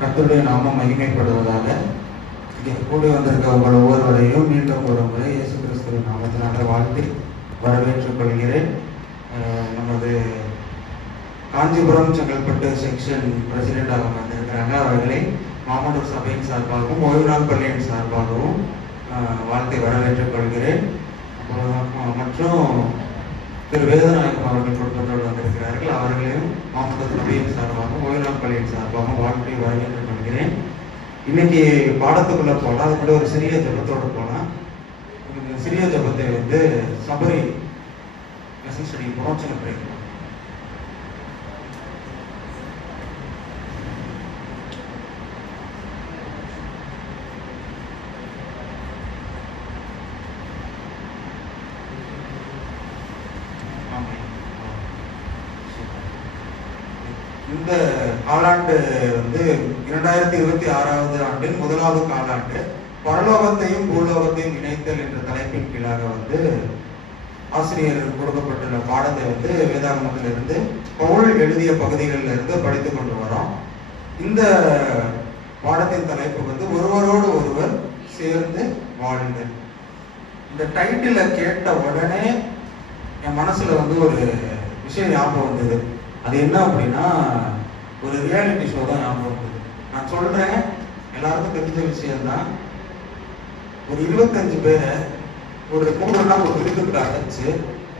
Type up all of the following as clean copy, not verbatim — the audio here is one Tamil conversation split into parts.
கர்த்தருடைய நாமம் மகிமைப்படுவதாக. இங்கே கூடி வந்திருக்க உங்கள் ஒவ்வொருவரையும் மீண்டும் ஒரு முறை இயேசு கிறிஸ்துவின் நாமத்தினால வாழ்த்தி வரவேற்றுக் கொள்கிறேன். நமது காஞ்சிபுரம் செங்கல்பட்டு செக்ஷன் பிரசிடென்டாக வந்திருக்கிறாங்க. அவர்களை மாமண்டூர் சபையின் சார்பாகவும் ஓய்வு நாள் பள்ளியின் சார்பாகவும் வாழ்த்தி வரவேற்றுக் கொள்கிறேன். மற்றும் திரு வேதநாயகம் அவர்கள் குடும்பத்தோடு வந்திருக்கிறார்கள். அவர்களையும் மாமண்டூர் சபையின் சார்பாகவும் ஓய்வு நாள் பள்ளியின் சார்பாகவும் வாழ்த்தி வரவேற்றுக் கொள்கிறேன். இன்னைக்கு பாடத்துக்குள்ள போகலாம். அதுக்குள்ள ஒரு சிறிய ஜபத்தோடு போகலாம். சிறிய ஜபத்தை சபரி லெசன் ஸ்டடி புரோச்சனை பிரிக்கலாம். இந்த காலாண்டு 2026 ஆண்டின் முதலாவது காலாண்டு பரலோகத்தையும் பூலோகத்தையும் இணைத்தல் என்ற தலைப்பின் கீழாக ஆசிரியர் கொடுக்கப்பட்டுள்ள பாடத்தை வேதாகமத்திலிருந்து பவுல் எழுதிய பகுதிகளில் இருந்து படித்துக் கொண்டு வரோம். இந்த பாடத்தின் தலைப்பு ஒருவரோடு ஒருவர் சேர்ந்து வாழுங்கள். இந்த டைட்டில கேட்ட உடனே என் மனசுல ஒரு விஷயம் ஞாபகம் வந்தது. அது என்ன அப்படின்னா, ஒரு ரியாலிட்டி ஷோ தான் ஞாபகம் வந்தது. நான் சொல்றேன், எல்லாருக்கும் தெரிஞ்ச விஷயம்தான். ஒரு 25 பேரை ஒரு 3 நாள் ஒரு விருதுக்கு அழைச்சு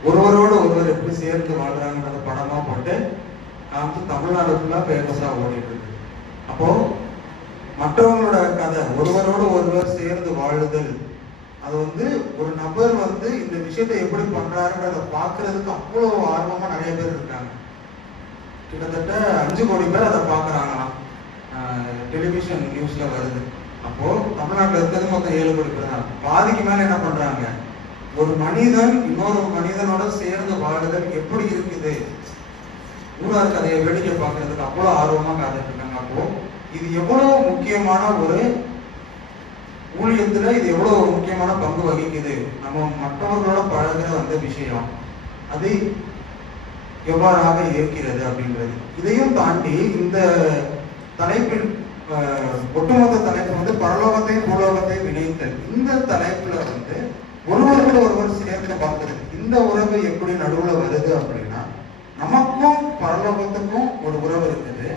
ஒருவரோடு ஒருவர் எப்படி சேர்ந்து வாழ்றாங்கன்றத படமா போட்டு தமிழ்நாடு ஃபுல்லா ஃபேமஸா ஓடிட்டு இருக்கு. அப்போ மற்றவங்களோட கதை ஒருவரோடு ஒருவர் சேர்ந்து வாழுதல், அது ஒரு நபர் இந்த விஷயத்தை எப்படி பண்றாருன்றத பாக்குறதுக்கு அவ்வளவு ஆர்வமா நிறைய பேர் இருக்காங்க. கிட்டத்தட்ட 5 கோடி பேர் அதை பாக்குறாங்களாம். டெலிவிஷன் நியூஸ்ல வருது. அப்போ தமிழ்நாட்டில் இருக்கிறது மொத்தம் 7 கோடி பேர் தான். பாதிக்கு மேல என்ன பண்றாங்க, ஒரு மனிதன் இன்னொரு மனிதனோட சேர்ந்து வாழுதல் எப்படி இருக்குது, ஊரார் கதையை வேடிக்கை பார்க்கறதுக்கு அவ்வளவு ஆர்வமா காத்துட்டு இருக்காங்க. அப்போ இது எவ்வளவு முக்கியமான ஒரு ஊழியத்துல, இது எவ்வளவு ஒரு முக்கியமான பங்கு வகிக்குது. நம்ம மற்றவர்களோட பழகிற விஷயம் அது எவ்வாறாக இருக்கிறது அப்படின்றது. இதையும் தாண்டி இந்த தலைப்பில் ஒட்டுமொத்த தலைப்பு பரலோகத்தையும் பூலோகத்தையும் இணைத்தல். இந்த தலைப்புல ஒருவரோடு ஒருவர் சேர்ந்து பார்க்கிறது. இந்த உறவு எப்படி நடுவுல வருது அப்படின்னா, நமக்கும் பரலோகத்துக்கும் ஒரு உறவு இருக்குது.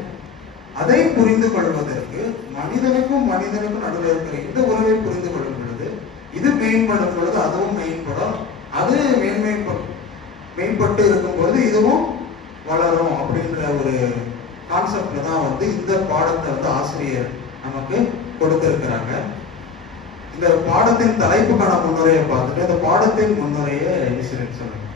அதை புரிந்து கொள்வதற்கு மனிதனுக்கும் நடுவில் இருக்கிற இந்த உறவை புரிந்து கொள்ளும் பொழுது இது மேம்படும் பொழுது அதுவும் மேம்படும். அது மேம்பட்டு இருக்கும் பொழுது இதுவும் வளரும் அப்படின்ற ஒரு கான்செப்ட்ல தான் இந்த பாடத்தை ஆசிரியர் நமக்கு கொடுத்திருக்கிறாங்க. இந்த பாடத்தின் தலைப்புக்கான முன்னுரையை பார்த்துட்டு இந்த பாடத்தின் முன்னுரையை ஈஸ்வரன் சொல்லுங்க.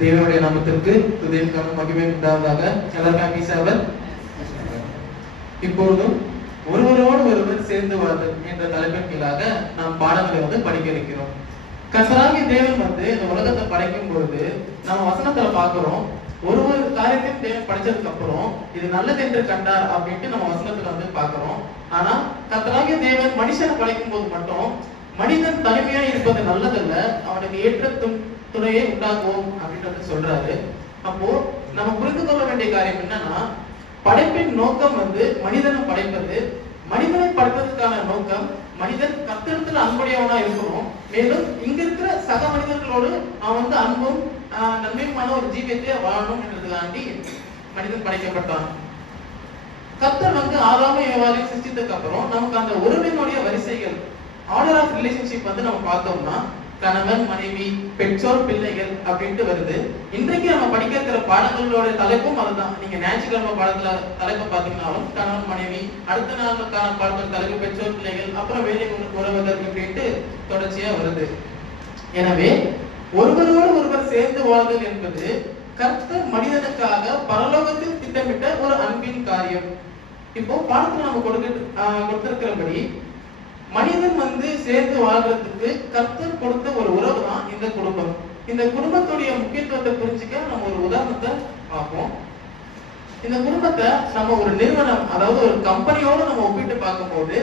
தேவனுடைய நாமத்திற்கு துதியும் மகிமை உண்டாவதாக. எல்லாரும் இப்பொழுதும் ஒருவரோடு ஒருவர் சேர்ந்து வாழ்தல் என்ற தலைப்பின் கீழாக நாம் பாடங்களை படிக்க இருக்கிறோம். கர்த்தராகிய தேவன் இந்த உலகத்தை படைக்கும் பொழுது நம்ம வசனத்துல பார்க்கிறோம், ஒரு காரியத்தையும் தேவன் படைச்சதுக்கு அப்புறம் இது நல்லது என்று கண்டார் அப்படின்ட்டு நம்ம வசனத்துல பார்க்கிறோம். ஆனா கர்த்தராகிய தேவன் மனுஷனை படைக்கும் போது மட்டும் மனிதன் தனிமையா இருப்பது நல்லதல்ல, அவனுக்கு ஏற்ற துணையை உண்டாக்குவோம் அப்படின்றது சொல்றாரு. அப்போ நம்ம புரிந்து கொள்ள வேண்டிய காரியம் என்னன்னா, படைப்பின் நோக்கம் மனிதனை படைப்பது. மனிதனை படைப்பதற்கான நோக்கம் மனிதன் கர்த்தரிடத்துல அன்புடையவனா இருக்கணும். மேலும் இங்க இருக்கிற சக மனிதர்களோடு அவன் அன்பும் நன்மையுமான ஒரு ஜீவியத்தை வாழணும் என்றதுக்காண்டி மனிதன் படைக்கப்பட்டான். கர்த்தர் 6ஆம் ஏவாளையும் சிருஷ்டித்ததுக்கு அப்புறம் நமக்கு அந்த உறவினுடைய வரிசைகள், ஆர்டர் ஆஃப் ரிலேஷன்ஷிப் நம்ம பார்த்தோம்னா கணவன் மனைவி பெற்றோர் பிள்ளைகள் அப்படின்ட்டு வருது. இன்றைக்கு நம்ம படிக்க இருக்கிற பாடங்களோட தலைப்பும் அதுதான். நீங்க ஞாயிற்றுக்கிழமை பாடத்துல தலைப்பை பார்த்தீங்கன்னாலும் கணவன் மனைவி, அடுத்த நாளுக்கான பாடங்கள் தலைப்பு பெற்றோர் பிள்ளைகள், அப்புறம் வேலை உறவுகள் அப்படின்ட்டு தொடர்ச்சியா வருது. எனவே ஒருவரோடு ஒருவர் சேர்ந்து வாழ்தல் என்பது கர்த்தர் மனிதனுக்காக பரலோகத்தில் திட்டமிட்ட ஒரு அன்பின் காரியம். இப்போ பாடத்துல நம்ம கொடுத்திருக்கிறபடி மனிதன் சேர்ந்து வாழ்றதுக்கு கர்த்தர் கொடுத்த ஒரு உறவு தான் இந்த குடும்பம். இந்த குடும்பத்துடைய முக்கியத்துவத்தை புரிஞ்சுக்க நம்ம ஒரு உதாரணத்தை பார்ப்போம். இந்த குடும்பத்தை நம்ம ஒரு நிறுவனம், அதாவது ஒரு கம்பெனியோட நம்ம ஒப்பிட்டு பார்க்கும்போது,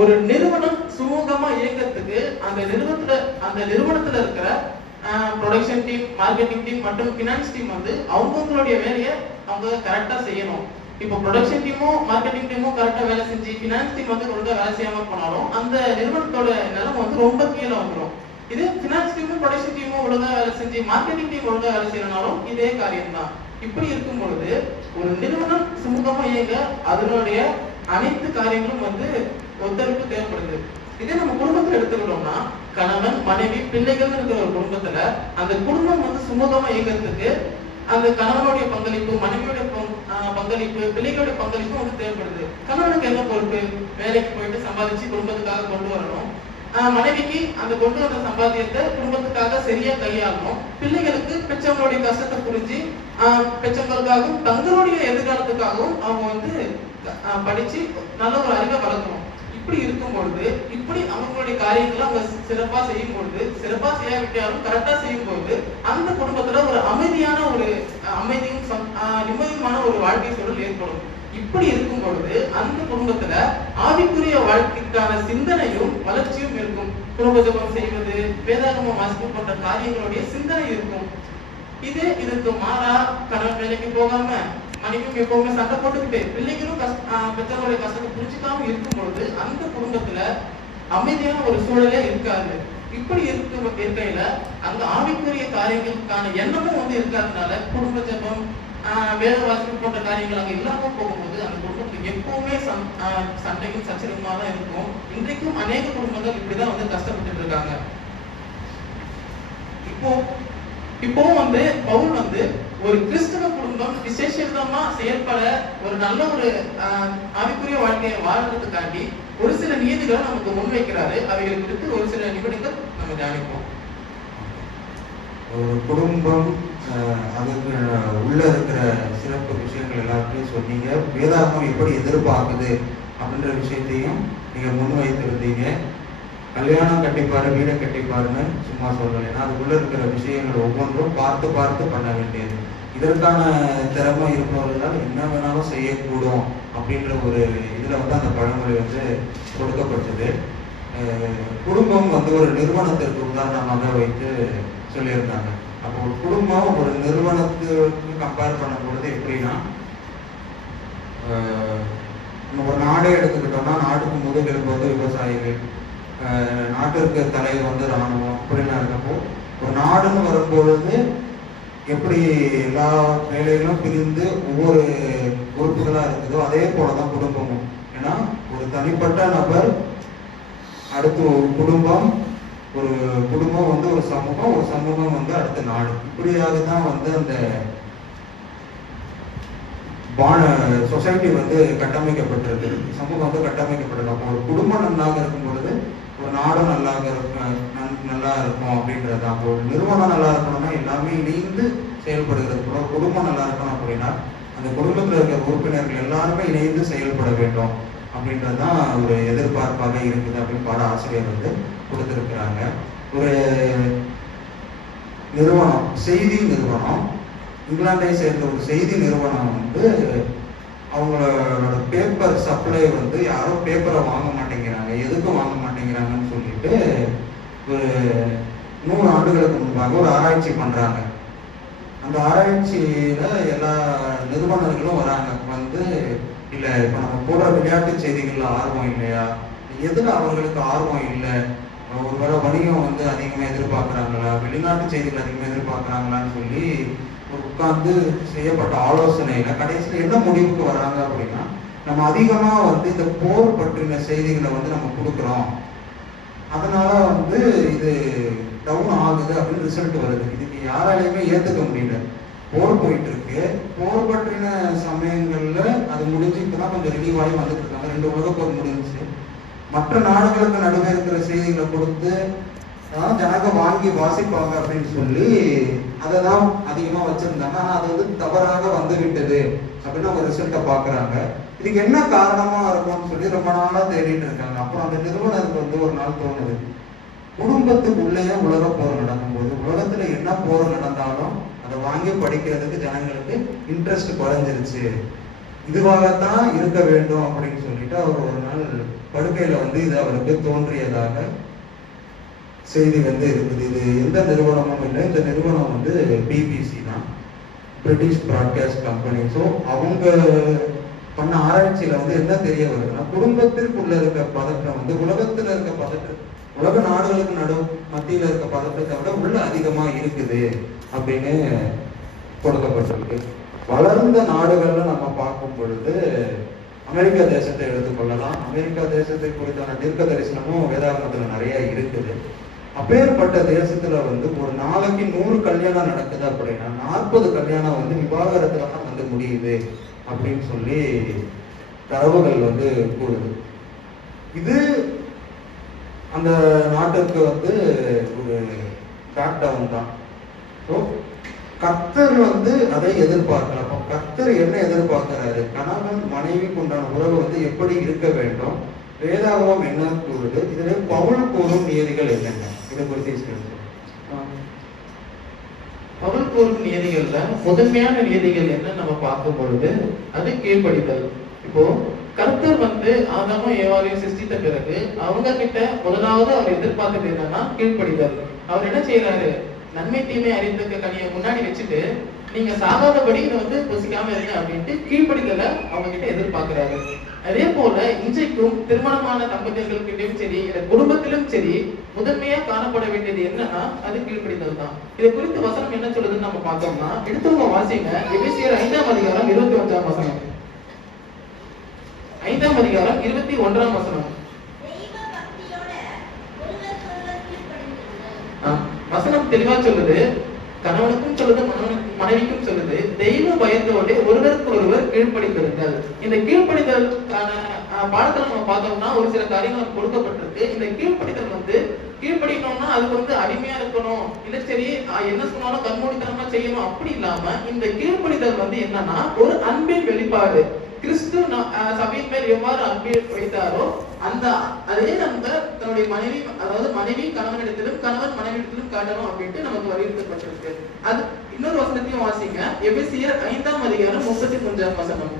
ஒரு நிறுவனம் சுமூகமா இயங்கிறதுக்கு அந்த நிறுவனத்துல இருக்கிற ப்ரொடக்ஷன் டீம், மார்க்கெட்டிங் டீம் மற்றும் ஃபினான்ஸ் டீம் வந்து அவங்களுடைய வேலையை அவங்க கரெக்டா செய்யணும். இப்போ ப்ரொடக்ஷன் டீமும் மார்க்கெட்டிங் டீமும் கரெக்டா வேலை செஞ்சு ஃபினான்ஸ் டீம் வந்து ஒழுங்கா வேலை செய்யாம போனாலும் அந்த நிறுவனத்தோட நிலைமை வந்து ரொம்ப கீழே வந்துடும். இது ஃபினான்ஸ் டீமும் ப்ரொடக்ஷன் டீமும் ஒழுங்கா வேலை செஞ்சு மார்க்கெட்டிங் டீம் ஒழுங்கா வேலை செய்யறனாலும் இதே காரியம் தான். இப்படி இருக்கும் பொழுது ஒரு நிறுவனம் சுமூகமா இயங்க அதனுடைய அனைத்து காரியங்களும் வந்து ஒத்துழைப்பு தேவைப்படுது. இதே நம்ம குடும்பத்துல எடுத்துக்கிட்டோம்னா கணவன், மனைவி, பிள்ளைகள் இருக்கிற ஒரு குடும்பத்துல அந்த குடும்பம் வந்து சுமூகமா இயங்கிறதுக்கு அந்த கணவனுடைய பங்களிப்பு, மனைவியுடைய பங்களிப்பு, பிள்ளைகளுடைய பங்களிப்பு வந்து தேவைப்படுது. கணவனுக்கு என்ன பொறுப்பு? வேலைக்கு போயிட்டு சம்பாதிச்சு குடும்பத்துக்காக கொண்டு வரணும். மனைவிக்கு அந்த கொண்டு வந்த சம்பாத்தியத்தை குடும்பத்துக்காக சரியா கையாளணும். பிள்ளைகளுக்கு பெற்றவங்களுடைய கஷ்டத்தை புரிஞ்சு பெற்றவங்களுக்காகவும் தங்களுடைய எதிர்காலத்துக்காகவும் அவங்க வந்து படிச்சு நல்ல ஒரு அறிவை வளர்க்கணும். இப்படி இருக்கும் பொழுது, இப்படி அவங்களுடைய காரியங்களை அவங்க சிறப்பா செய்யும் பொழுது, சிறப்பா செய்யாவிட்டாலும் கரெக்டா செய்யும் பொழுது அந்த குடும்பத்துல ஒரு அமைதியான ஒரு அமைதியும் நிம்மதியுமான ஒரு வாழ்க்கை சூழல் ஏற்படும். இப்படி இருக்கும் பொழுது அந்த குடும்பத்துல ஆவிக்குரிய வாழ்க்கைக்கான சிந்தனையும் வளர்ச்சியும் இருக்கும். குடும்ப ஜெபம் செய்வது, வேதாகமம் வாசிப்பு போன்ற காரியங்களுடைய சிந்தனை இருக்கும். இதுக்கு மாறா கணவன் வேலைக்கு போகாம, மனைவியும் எப்பவுமே சண்டை போட்டுக்கிட்டு, பிள்ளைகளும் பெற்றோருடைய கஷ்டத்தை புரிஞ்சுக்காம இருக்கும் பொழுது அந்த குடும்பத்துல அமைதியான ஒரு சூழலே இருக்காது. இப்படி இருக்கையில அங்க ஆவிக்குரிய காரியங்களுக்கான எண்ணமும் வந்து இருக்காதனால குடும்ப ஜெபம், வேத வாசிப்பு போன்ற காரியங்கள் அங்க இல்லாம போகும்போது அந்த குடும்பத்துக்கு எப்பவுமே சண்டையும் சச்சரவுமா தான் இருக்கும். இன்றைக்கும் அநேக குடும்பங்கள் இப்படிதான் வந்து கஷ்டப்பட்டு இருக்காங்க. இப்போ வந்து பவுல் வந்து ஒரு கிறிஸ்தவ குடும்பம் விசேஷமா செயல்பட ஒரு நல்ல ஒரு ஆவிக்குரிய வாழ்க்கையை வாழ்றதுக்காண்டி ஒரு சில நீதிகளை நமக்கு முன்வைக்கிறாரு. அவைகளை குறித்து ஒரு சில நிமிடங்கள் நம்ம தியானிப்போம். ஒரு குடும்பம் அதுக்கு உள்ள இருக்கிற சிறப்பு விஷயங்கள் எல்லாத்தையும் சொன்னீங்க. வேதாகமம் எப்படி எதிர்பார்க்குது அப்படின்ற விஷயத்தையும் நீங்க முன்வைத்திருந்தீங்க. கல்யாணம் கட்டிப்பாரு, வீடை கட்டிப்பாருன்னு சும்மா சொல்லலை. ஏன்னா அதுக்குள்ள இருக்கிற விஷயங்கள் ஒவ்வொன்றும் பார்த்து பார்த்து பண்ண வேண்டியது. இதற்கான திறமை இருப்பவர்களால் என்ன வேணாலும் செய்யக்கூடும் அப்படின்ற ஒரு இதுல வந்து அந்த பழமொழி வந்து கொடுக்கப்பட்டது. குடும்பம் வந்து ஒரு நிறுவனத்திற்கு உதாரணமாக வைத்து சொல்லியிருந்தாங்க. அப்போ ஒரு குடும்பம் ஒரு நிறுவனத்துக்கு கம்பேர் பண்ணும் பொழுது எப்படின்னா, நம்ம ஒரு நாடே எடுத்துக்கிட்டோம்னா நாட்டுக்கு முதுகெலும்பு விவசாயிகள், நாட்டிற்கு தலைவர் வந்து இராணுவம், அப்படிலாம் இருக்கப்போ ஒரு நாடுன்னு வரும்பொழுது எப்படி எல்லா வேலைகளும் பிரிந்து ஒவ்வொரு உறுப்புகளா இருக்குதோ அதே போலதான் குடும்பமும். ஏன்னா ஒரு தனிப்பட்ட நபர், அடுத்து ஒரு குடும்பம், ஒரு குடும்பம் வந்து ஒரு சமூகம், ஒரு சமூகம் வந்து அடுத்த நாடு. இப்படியாக தான் வந்து அந்த சொசைட்டி வந்து கட்டமைக்கப்பட்டிருக்கு, சமூகம் வந்து கட்டமைக்கப்பட்டிருக்கு. அப்போ ஒரு குடும்பம் நல்லாக இருக்கும் பொழுது ஒரு நாடும் நல்லா இருக்கும் அப்படின்றது. அப்போ ஒரு நிறுவனம் நல்லா இருக்கணும்னா எல்லாமே இணைந்து செயல்படுகிறது. ஒரு குடும்பம் நல்லா இருக்கணும் அப்படின்னா அந்த குடும்பத்தில் இருக்கிற உறுப்பினர்கள் எல்லாருமே இணைந்து செயல்பட வேண்டும் அப்படின்றதுதான் ஒரு எதிர்பார்ப்பாக இருக்குது அப்படின்னு பாட ஆசிரியர் வந்து கொடுத்திருக்கிறாங்க. ஒரு நிறுவனம், செய்தி நிறுவனம், இங்கிலாந்தை சேர்ந்த ஒரு செய்தி நிறுவனம் வந்து அவங்களோட பேப்பர் சப்ளை வந்து யாரும் பேப்பரை வாங்க மாட்டேங்கிறாங்க, எதுக்கும் வாங்க மாட்டேங்கிறாங்கன்னு சொல்லிட்டு ஒரு 100 ஆண்டுகளுக்கு முன்பாக ஒரு ஆராய்ச்சி பண்றாங்க. அந்த ஆராய்ச்சியில எல்லா நிறுவனர்களும் வராங்க. வந்து இல்ல இப்ப நம்ம போடுற விளையாட்டு செய்திகள்ல ஆர்வம் இல்லையா, எதுல அவங்களுக்கு ஆர்வம் இல்லை, ஒருவேளை வணிகம் வந்து அதிகமா எதிர்பார்க்கிறாங்களா, வெளிநாட்டு செய்திகள் அதிகமா எதிர்பார்க்கிறாங்களான்னு சொல்லி உட்கார்ந்து செய்யப்பட்ட ஆலோசனையில கடைசியில் என்ன முடிவுக்கு வராங்க அப்படின்னா, நம்ம அதிகமா வந்து இந்த போர் பற்றின செய்திகளை வந்து நம்ம கொடுக்குறோம், அதனால வந்து இது டவுன் ஆகுது அப்படின்னு ரிசல்ட் வருது. இதுக்கு யாராலையுமே ஏத்துக்க முடியல. போர் போயிட்டு இருக்கு, போர் பற்றின சமயங்கள்ல அது முடிஞ்சு இப்பதான் கொஞ்சம் ரிலீவ் ஆகி வந்துட்டு இருக்காங்க. 2 உலக போர் முடிஞ்சிச்சு. மற்ற நாடுகளுக்கு நடுவே இருக்கிற செய்திகளை கொடுத்து ஜனங்க வாங்கி வாசிப்பாங்க அப்படின்னு சொல்லி அதை தான் அதிகமா வச்சிருந்தாங்க. ஆனா அது வந்து தவறாக வந்து விட்டது அப்படின்னு அவங்க ரிசல்ட்டை பாக்குறாங்க. இதுக்கு என்ன காரணமா இருக்கும்னு சொல்லி ரொம்ப நாளா தேடிட்டு இருக்காங்க. அப்புறம் அந்த நிறுவனத்துக்கு வந்து ஒரு நாள் தோணுது, குடும்பத்துக்குள்ளேயே உலக போர் நடக்கும்போது உலகத்துல என்ன போர் நடந்தாலும் அதை வாங்கி படிக்கிறதுக்கு ஜனங்களுக்கு இன்ட்ரெஸ்ட் குறைஞ்சிருச்சு, இதுவாகத்தான் இருக்க வேண்டும் அப்படின்னு சொல்லிட்டு அவர் ஒரு நாள் படுக்கையில வந்து இது அவருக்கு தோன்றியதாக செய்தி வந்து இருக்குது. இது எந்த நிறுவனமும் இல்லை, இந்த நிறுவனம் வந்து பிபிசி தான், பிரிட்டிஷ் பிராட்காஸ்ட் கம்பெனி. ஸோ அவங்க பண்ண ஆராய்ச்சியில வந்து என்ன தெரிய வருதுன்னா, குடும்பத்திற்குள்ள இருக்க பதட்டம் வந்து உலகத்துல இருக்க பதட்டம், உலக நாடுகளுக்கு மத்தியில இருக்க பதட்டத்தை விட உள்ள அதிகமா இருக்குது அப்படின்னு கொடுக்கப்பட்டிருக்கு. வளர்ந்த நாடுகள்ல நம்ம பார்க்கும் பொழுது அமெரிக்க தேசத்தை எடுத்துக்கொள்ளலாம். அமெரிக்கா தேசத்தை குறித்தான தீர்க்க தரிசனமும் வேதாகமத்துல நிறைய இருக்குது. அப்பேற்பட்ட தேசத்துல வந்து ஒரு நாளைக்கு 100 கல்யாணம் நடக்குது அப்படின்னா 40 கல்யாணம் வந்து விவாகரத்துல தான் வந்து முடியுது அப்படின்னு சொல்லி தரவுகள் வந்து கூறுது. இது அந்த நாட்டிற்கு வந்து ஒரு பேக்டவுன் தான். ஸோ கர்த்தர் வந்து அதை எதிர்பார்க்கல. அப்போ கர்த்தர் என்ன எதிர்பார்க்கிறாரு? கணவன் மனைவிக்கு உண்டான உறவு வந்து எப்படி இருக்க வேண்டும், வேதாகமம் என்ன கூறுது, இதுல பவுல் கூறும் நியதிகள் என்னென்ன, இதை குறித்து பவுல் கூறும் நியதிகள்ல முதன்மையான நியதிகள் என்ன நம்ம பார்க்கும் பொழுது அது கீழ்ப்படிதல். இப்போ கர்த்தர் வந்து ஆதாமும் ஏவாளையும் சிருஷ்டித்த பிறகு அவங்க கிட்ட முதலாவது அவர் எதிர்பார்த்தது என்னன்னா கீழ்ப்படிதல். அவர் என்ன செய்யறாரு? நன்மை தீமை அறிந்திருக்க கனியை முன்னாடி வச்சுட்டு நீங்க சாகாதபடி இதை வந்து புசிக்காம இருங்க அப்படின்ட்டு கீழ்ப்படிதலை அவங்க கிட்ட எதிர்பார்க்கிறாரு. அதே போல இன்றைக்கும் திருமணமான தம்பதியர்களுக்கிட்டையும் சரி, குடும்பத்திலும் சரி, முதன்மையா காணப்பட வேண்டியது என்னன்னா அது கீழ்ப்படிதல் தான். இதை குறித்து வசனம் என்ன சொல்லுதுன்னு நம்ம பார்த்தோம்னா, எடுத்தவங்க வாசிங்க. எபேசியர் 5ஆம் அதிகாரம் 21ஆம் வசனம். 5ஆம் அதிகாரம் 21ஆம் வசனம். வசனம் தெளிவா சொல்லுது. கணவனுக்கும் சொல்லுது, மனைவிக்கும் சொல்லுது, தெய்வ பயத்தோடு ஒருவருக்கு ஒருவர் கீழ்ப்படிந்திருங்கள். இந்த கீழ்ப்படிதலுக்கான பாடத்துல நம்ம பார்த்தோம்னா ஒரு சில காரியங்கள் கொடுக்கப்பட்டிருக்கு. இந்த கீழ்ப்படிதல் வந்து கீழ்ப்படிக்கணும்னா அதுக்கு வந்து அடிமையா இருக்கணும், இல்ல சரி என்ன சொன்னாலும் கண்மூடித்தனமா செய்யணும் அப்படி இல்லாம இந்த கீழ்ப்படிதல் வந்து என்னன்னா ஒரு அன்பின் வெளிப்பாடு. கிறிஸ்து சபையின் மேல் எவ்வாறு அன்பை வைத்தாரோ அந்த அதே நம்ம தன்னுடைய மனைவி, அதாவது மனைவி கணவனிடத்திலும் கணவன் மனைவியிடத்திலும் காட்டணும் அப்படின்ட்டு நமக்கு வலியுறுத்தப்பட்டிருக்கு. அது இன்னொரு வசனத்தையும் வாசிங்க. எபேசியர் 5ஆம் அதிகாரம் 35ஆம் வசனம்.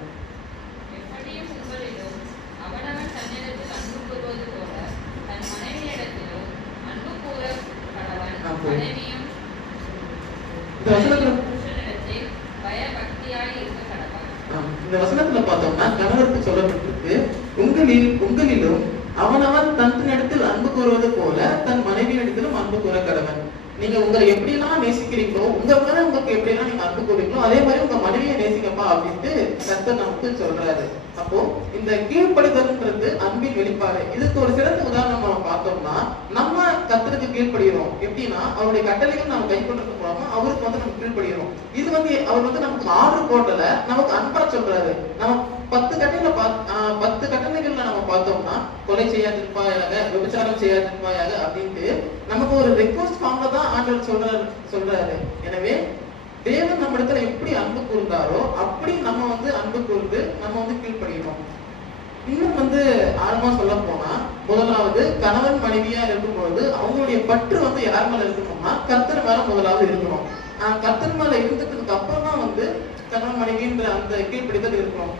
இந்த வசனத்துல பார்த்தோம்னா கணவருக்கு சொல்லப்பட்டிருக்கு, உங்களிலும் அவனவன் தன்னிடத்தில் அன்பு கூறுவது போல தன் மனைவியிடத்திலும் அன்பு கூற கடவன். நீங்க உங்களை எப்படிலாம் நேசிக்கிறீங்களோ, உங்க மேல உங்களுக்கு எப்படிலாம் நீங்க அன்பு கூறுறீங்களோ அதே மாதிரி உங்க மனைவியை நேசிக்கப்பா அப்படின்ட்டு கர்த்தர் நமக்கு சொல்றாரு. அப்போ இந்த கீழ்ப்படிதல்ன்றது அன்பின் வெளிப்பாடு. இதுக்கு ஒரு சிறந்த உதாரணம் நம்ம பார்த்தோம்னா, நம்ம கர்த்தருக்கு கீழ்ப்படுகிறோம் எப்படின்னா அவருடைய கட்டளைகள் நம்ம கை கொண்டது மூலமா அவருக்கு வந்து நம்ம கீழ்ப்படுகிறோம். இது வந்து அவர் வந்து நமக்கு ஆர்டர் போடல, நமக்கு அன்பா சொல்றாரு. நம்ம 10 கட்டளைகள்ல நம்ம பார்த்தோம்னா கொலை செய்யாதிருப்பாயாக, விபச்சாரம் செய்யாதிருப்பாயாக அப்படின்ட்டு நமக்கு ஒரு ரெக்வஸ்ட் ஃபார்ம்ல தான் ஆண்டவர் சொல்றாரு. எனவே தேவன் நம்ம இடத்துல எப்படி அன்பு கூர்ந்தாரோ அப்படி நம்ம வந்து அன்பு கூர்ந்து நம்ம வந்து கீழ்ப்படியணும். இன்னும் வந்து ஆழமா சொல்ல போனா, முதலாவது கணவன் மனைவியா இருக்கும்போது அவங்களுடைய பற்று வந்து யார் மேல இருக்கணும்னா கர்த்தர் மேல முதலாவது இருக்கணும். கர்த்தர் மேல இருந்ததுக்கு அப்புறம் தான் வந்து கணவன் மனைவின்ற அந்த கீழ்ப்படிதல் இருக்கணும்.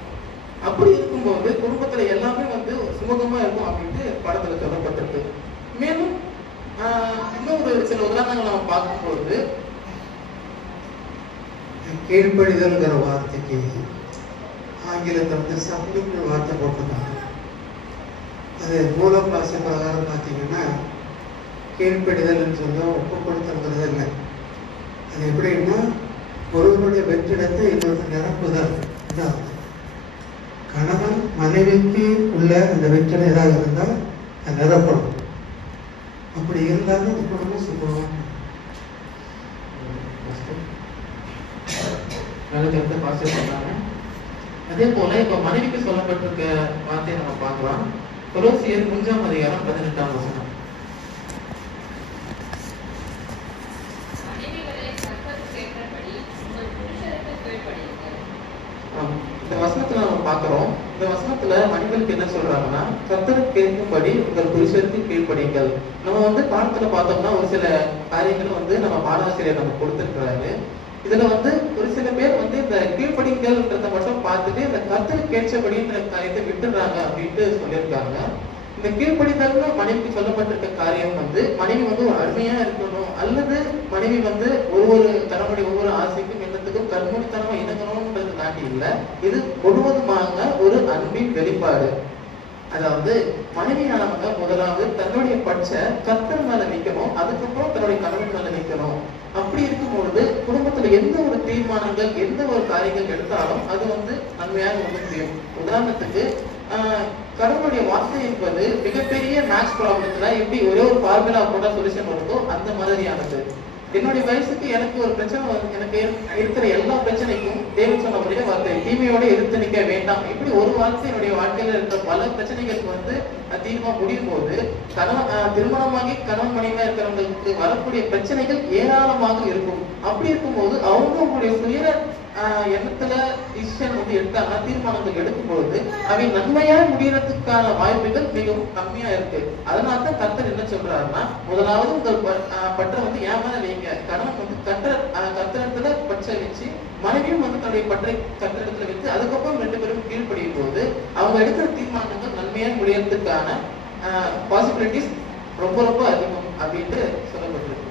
அப்படி இருக்கும்போது குடும்பத்துல எல்லாமே வந்து சுமூகமா இருக்கும் அப்படின்ட்டு படத்துல சொல்லப்பட்டிருக்கு. மேலும் இன்னும் ஒரு சில உதாரணங்கள் நம்ம பார்க்கும்போது, கீழ்ப்படிதல்ங்கிற வார்த்தைக்கு ஆங்கிலத்தில் வந்து சப்மிட்னு வார்த்தை போட்டிருக்காங்க. அது மூல பாச பிரகாரம் பார்த்தீங்கன்னா கீழ்ப்படிதல்னு சொல்ல ஒப்புப்படுத்துறது இல்லை. அது எப்படின்னா ஒருவருடைய வெற்றிடத்தை இன்னொரு நிரப்புதல். கணவன் மனைவிக்கு உள்ள அந்த வெற்றிடம் ஏதாவது இருந்தால் அது நிரப்பணும். அப்படி இருந்தாலும் அந்த குடும்பம் சுத்தமாக அதே போல இப்ப மனைவிக்கு சொல்லப்பட்டிருக்க வார்த்தையை நம்ம பார்க்கலாம். கொலோசியர் 3ஆம் அதிகாரம் 18ஆம் வசனம். இந்த வசனத்துல நம்ம பார்க்கிறோம். இந்த வசனத்துல மனிதனுக்கு என்ன சொல்றாங்கன்னா, கர்த்தருக்கு கேட்கும்படி உங்கள் புருஷருக்கு கீழ்ப்படியுங்கள். நம்ம வந்து பாடத்துல பார்த்தோம்னா ஒரு சில காரியங்களும் வந்து நம்ம பாடாசிரியர் நம்ம கொடுத்திருக்கிறாரு. இதுல வந்து ஒரு சில பேர் வந்து இந்த கீழ்ப்படிங்கள்ன்றத மட்டும் பார்த்துட்டு இந்த கர்த்தருக்கு கேட்சபடின்ற காரியத்தை விட்டுடுறாங்க அப்படின்ட்டு சொல்லியிருக்காங்க. இந்த கீழ்ப்படிதல்னு மனைவிக்கு சொல்லப்பட்டிருக்க காரியம் வந்து மனைவி வந்து ஒரு அருமையா இருக்கணும், அல்லது மனைவி வந்து ஒவ்வொரு தன்னுடைய ஒவ்வொரு ஆசைக்கும் எண்ணத்துக்கும் கண்மூடித்தனமா இணங்கணும்ன்றது தாண்டி இல்ல. இது முழுவதுமாக ஒரு அன்பின் வெளிப்பாடு. அதாவது மனைவியானவங்க முதலாவது தன்னுடைய பட்ச கர்த்தர் மேல வைக்கணும், அதுக்கப்புறம் தன்னுடைய கணவன் மேல வைக்கணும். அப்படி இருக்கும்பொழுது குடும்பத்துல எந்த ஒரு தீர்மானங்கள் எந்த ஒரு காரியங்கள் எடுத்தாலும் அது வந்து நன்மையாக வந்து முடியும். உதாரணத்துக்கு கடவுளுடைய வார்த்தை என்பது மிகப்பெரிய மேக்ஸ் ப்ராப்ளத்துல எப்படி ஒரே ஒரு ஃபார்முலா போட்டா சொல்யூஷன் வருதோ அந்த மாதிரியானது. என்னுடைய வயசுக்கு எனக்கு ஒரு பிரச்சனை, எனக்கு இருக்கிற எல்லா பிரச்சனைக்கும் தேவன் சொன்ன ஒரே வார்த்தை தீமையோட எதிர்த்து நிற்க வேண்டாம். இப்படி ஒரு வார்த்தை என்னுடைய வாழ்க்கையில இருக்கிற பல பிரச்சனைகளுக்கு வந்து தீர்மா முடியும் போது திருமணமாகி கணவன் மனைவியா இருக்கிறவங்களுக்கு வரக்கூடிய பிரச்சனைகள் ஏராளமாக இருக்கும். அப்படி இருக்கும்போது அவங்களுடைய சுய எண்ணத்துல டிசிஷன் வந்து எடுத்தாங்கன்னா, தீர்மானங்கள் எடுக்கும் பொழுது அவை நன்மையா முடியறதுக்கான வாய்ப்புகள் மிகவும் கம்மியா இருக்கு. அதனாலதான் கர்த்தர் என்ன சொல்றாருன்னா, முதலாவது உங்கள் பற்ற வந்து ஏன் மேல வைங்க. கணவன் வந்து கர்த்தரிடத்துல பற்ற வச்சு, மனைவியும் வந்து தன்னுடைய பற்றை கர்த்தரிடத்துல வச்சு, அதுக்கப்புறம் ரெண்டு பேரும் கீழ்ப்படியும் போது அவங்க எடுக்கிற தீர்மானங்கள் நன்மையா முடியறதுக்கான பாசிபிலிட்டிஸ் ரொம்ப ரொம்ப அதிகம் அப்படின்ட்டு சொல்லப்பட்டிருக்கு.